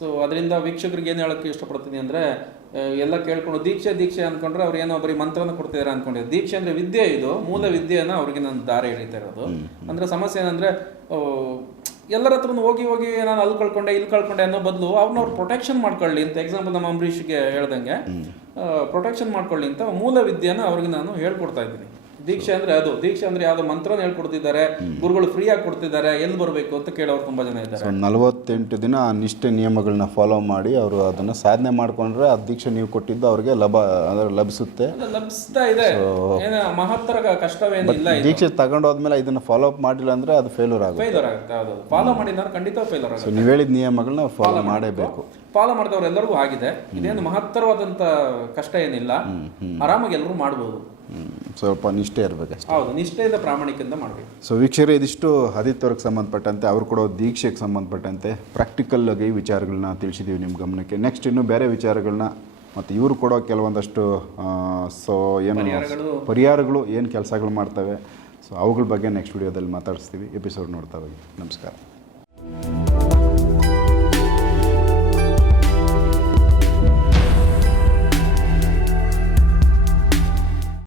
ಸೊ ಅದರಿಂದ ವೀಕ್ಷಕರಿಗೆ ಏನು ಹೇಳೋಕ್ಕೆ ಇಷ್ಟಪಡ್ತೀನಿ ಅಂದರೆ, ಎಲ್ಲ ಕೇಳ್ಕೊಂಡು ದೀಕ್ಷೆ ಅಂದ್ಕೊಂಡ್ರೆ ಅವ್ರು ಏನೋ ಬರೀ ಮಂತ್ರನ ಕೊಡ್ತಿದ್ದಾರೆ ಅನ್ಕೊಂಡಿದ್ದಾರೆ. ದೀಕ್ಷೆ ಅಂದರೆ ವಿದ್ಯೆ, ಇದು ಮೂಲ ವಿದ್ಯೆಯನ್ನು ಅವ್ರಿಗೆ ನಾನು ದಾರಿ ಎಳೀತಾ ಇರೋದು. ಅಂದರೆ ಸಮಸ್ಯೆ ಏನಂದರೆ, ಎಲ್ಲರ ಹತ್ರನೂ ಹೋಗಿ ನಾನು ಅಲ್ಲಿ ಕಳ್ಕೊಂಡೆ ಅನ್ನೋ ಬದಲು ಅವ್ರನ್ನವ್ರು ಪ್ರೊಟೆಕ್ಷನ್ ಮಾಡ್ಕೊಳ್ಳಿ ಅಂತ. ಎಕ್ಸಾಂಪಲ್ ನಮ್ಮ ಅಂಬರೀಷ್ಗೆ ಹೇಳ್ದಂಗೆ ಪ್ರೊಟೆಕ್ಷನ್ ಮಾಡ್ಕೊಳ್ಳಿ ಅಂತ ಮೂಲ ವಿದ್ಯೆನ ಅವ್ರಿಗೆ ನಾನು ಹೇಳ್ಕೊಡ್ತಾ ಇದ್ದೀನಿ. ದೀಕ್ಷೆ ಅಂದ್ರೆ ಅದು. ದೀಕ್ಷೆ ಅಂದ್ರೆ ಯಾವ್ದೋ ಮಂತ್ರನ ಹೇಳ್ಕೊಡ್ತಿದ್ದಾರೆ, ಗುರುಗಳು ಫ್ರೀ ಆಗಿ ಕೊಡ್ತಿದ್ದಾರೆ, ಎಲ್ಲಿ ಬರಬೇಕು ಅಂತ ಕೇಳೋರು ತುಂಬಾ ಜನ ಇದ್ದಾರೆ. 48 ದಿನ ಆ ನಿಷ್ಠೆ ನಿಯಮಗಳನ್ನ ಫಾಲೋ ಮಾಡಿ ಅವರು ಅದನ್ನ ಸಾಧನೆ ಮಾಡ್ಕೊಂಡ್ರೆ ಆ ದೀಕ್ಷೆ ನೀವು ಕೊಟ್ಟಿದ್ದು ಅವ್ರಿಗೆ ಲಭಿಸುತ್ತೆ, ಲಭಿಸ್ತಾ ಇದೆ. ಏನು ಮಹತ್ತರ ಕಷ್ಟವೇನಿಲ್ಲ. ದೀಕ್ಷೆ ತಗೊಂಡೋದ್ಮೇಲೆ ಇದನ್ನ ಫಾಲೋ ಅಪ್ ಮಾಡಿಲ್ಲ ಅಂದ್ರೆ ಅದು ಫೇಲ್ಯೂರ್ ಆಗುತ್ತೆ. ಹೌದು, ಫಾಲೋ ಮಾಡಿದ್ರೆ ಖಂಡಿತ ಫೇಲ್ಯೂರ್ ಆಗುತ್ತೆ. ನೀವು ಹೇಳಿದ ನಿಯಮಗಳನ್ನ ಫಾಲೋ ಮಾಡಬೇಕು. ಫಾಲೋ ಮಾಡಿದವ್ರು ಎಲ್ಲರಿಗೂ ಆಗಿದೆ. ಇದೇನು ಮಹತ್ತರವಾದಂತ ಕಷ್ಟ ಏನಿಲ್ಲ, ಆರಾಮಾಗಿ ಎಲ್ಲರೂ ಮಾಡ್ಬೋದು. ಸ್ವಲ್ಪ ನಿಷ್ಠೆ ಇರಬೇಕಷ್ಟೇ. ಹೌದು, ನಿಷ್ಠೆಯಿಂದ ಪ್ರಾಮಾಣಿಕದಿಂದ ಮಾಡಬೇಕು. ಸೊ ವೀಕ್ಷಕರೇ, ಇದಿಷ್ಟು ಆದಿತ್ಯವ್ರಿಗೆ ಸಂಬಂಧಪಟ್ಟಂತೆ ಅವ್ರು ಕೊಡೋ ದೀಕ್ಷೆಗೆ ಸಂಬಂಧಪಟ್ಟಂತೆ ಪ್ರಾಕ್ಟಿಕಲ್ ಆಗಿ ವಿಚಾರಗಳನ್ನ ತಿಳಿಸಿದ್ದೀವಿ ನಿಮ್ಮ ಗಮನಕ್ಕೆ. ನೆಕ್ಸ್ಟ್ ಇನ್ನೂ ಬೇರೆ ವಿಚಾರಗಳನ್ನ ಮತ್ತು ಇವರು ಕೊಡೋ ಕೆಲವೊಂದಷ್ಟು ಪರಿಹಾರಗಳು ಏನು ಕೆಲಸಗಳು ಮಾಡ್ತವೆ, ಸೊ ಅವುಗಳ ಬಗ್ಗೆ ನೆಕ್ಸ್ಟ್ ವಿಡಿಯೋದಲ್ಲಿ ಮಾತಾಡಿಸ್ತೀವಿ. ಎಪಿಸೋಡ್ ನೋಡ್ತಾ ಹೋಗಿ. ನಮಸ್ಕಾರ.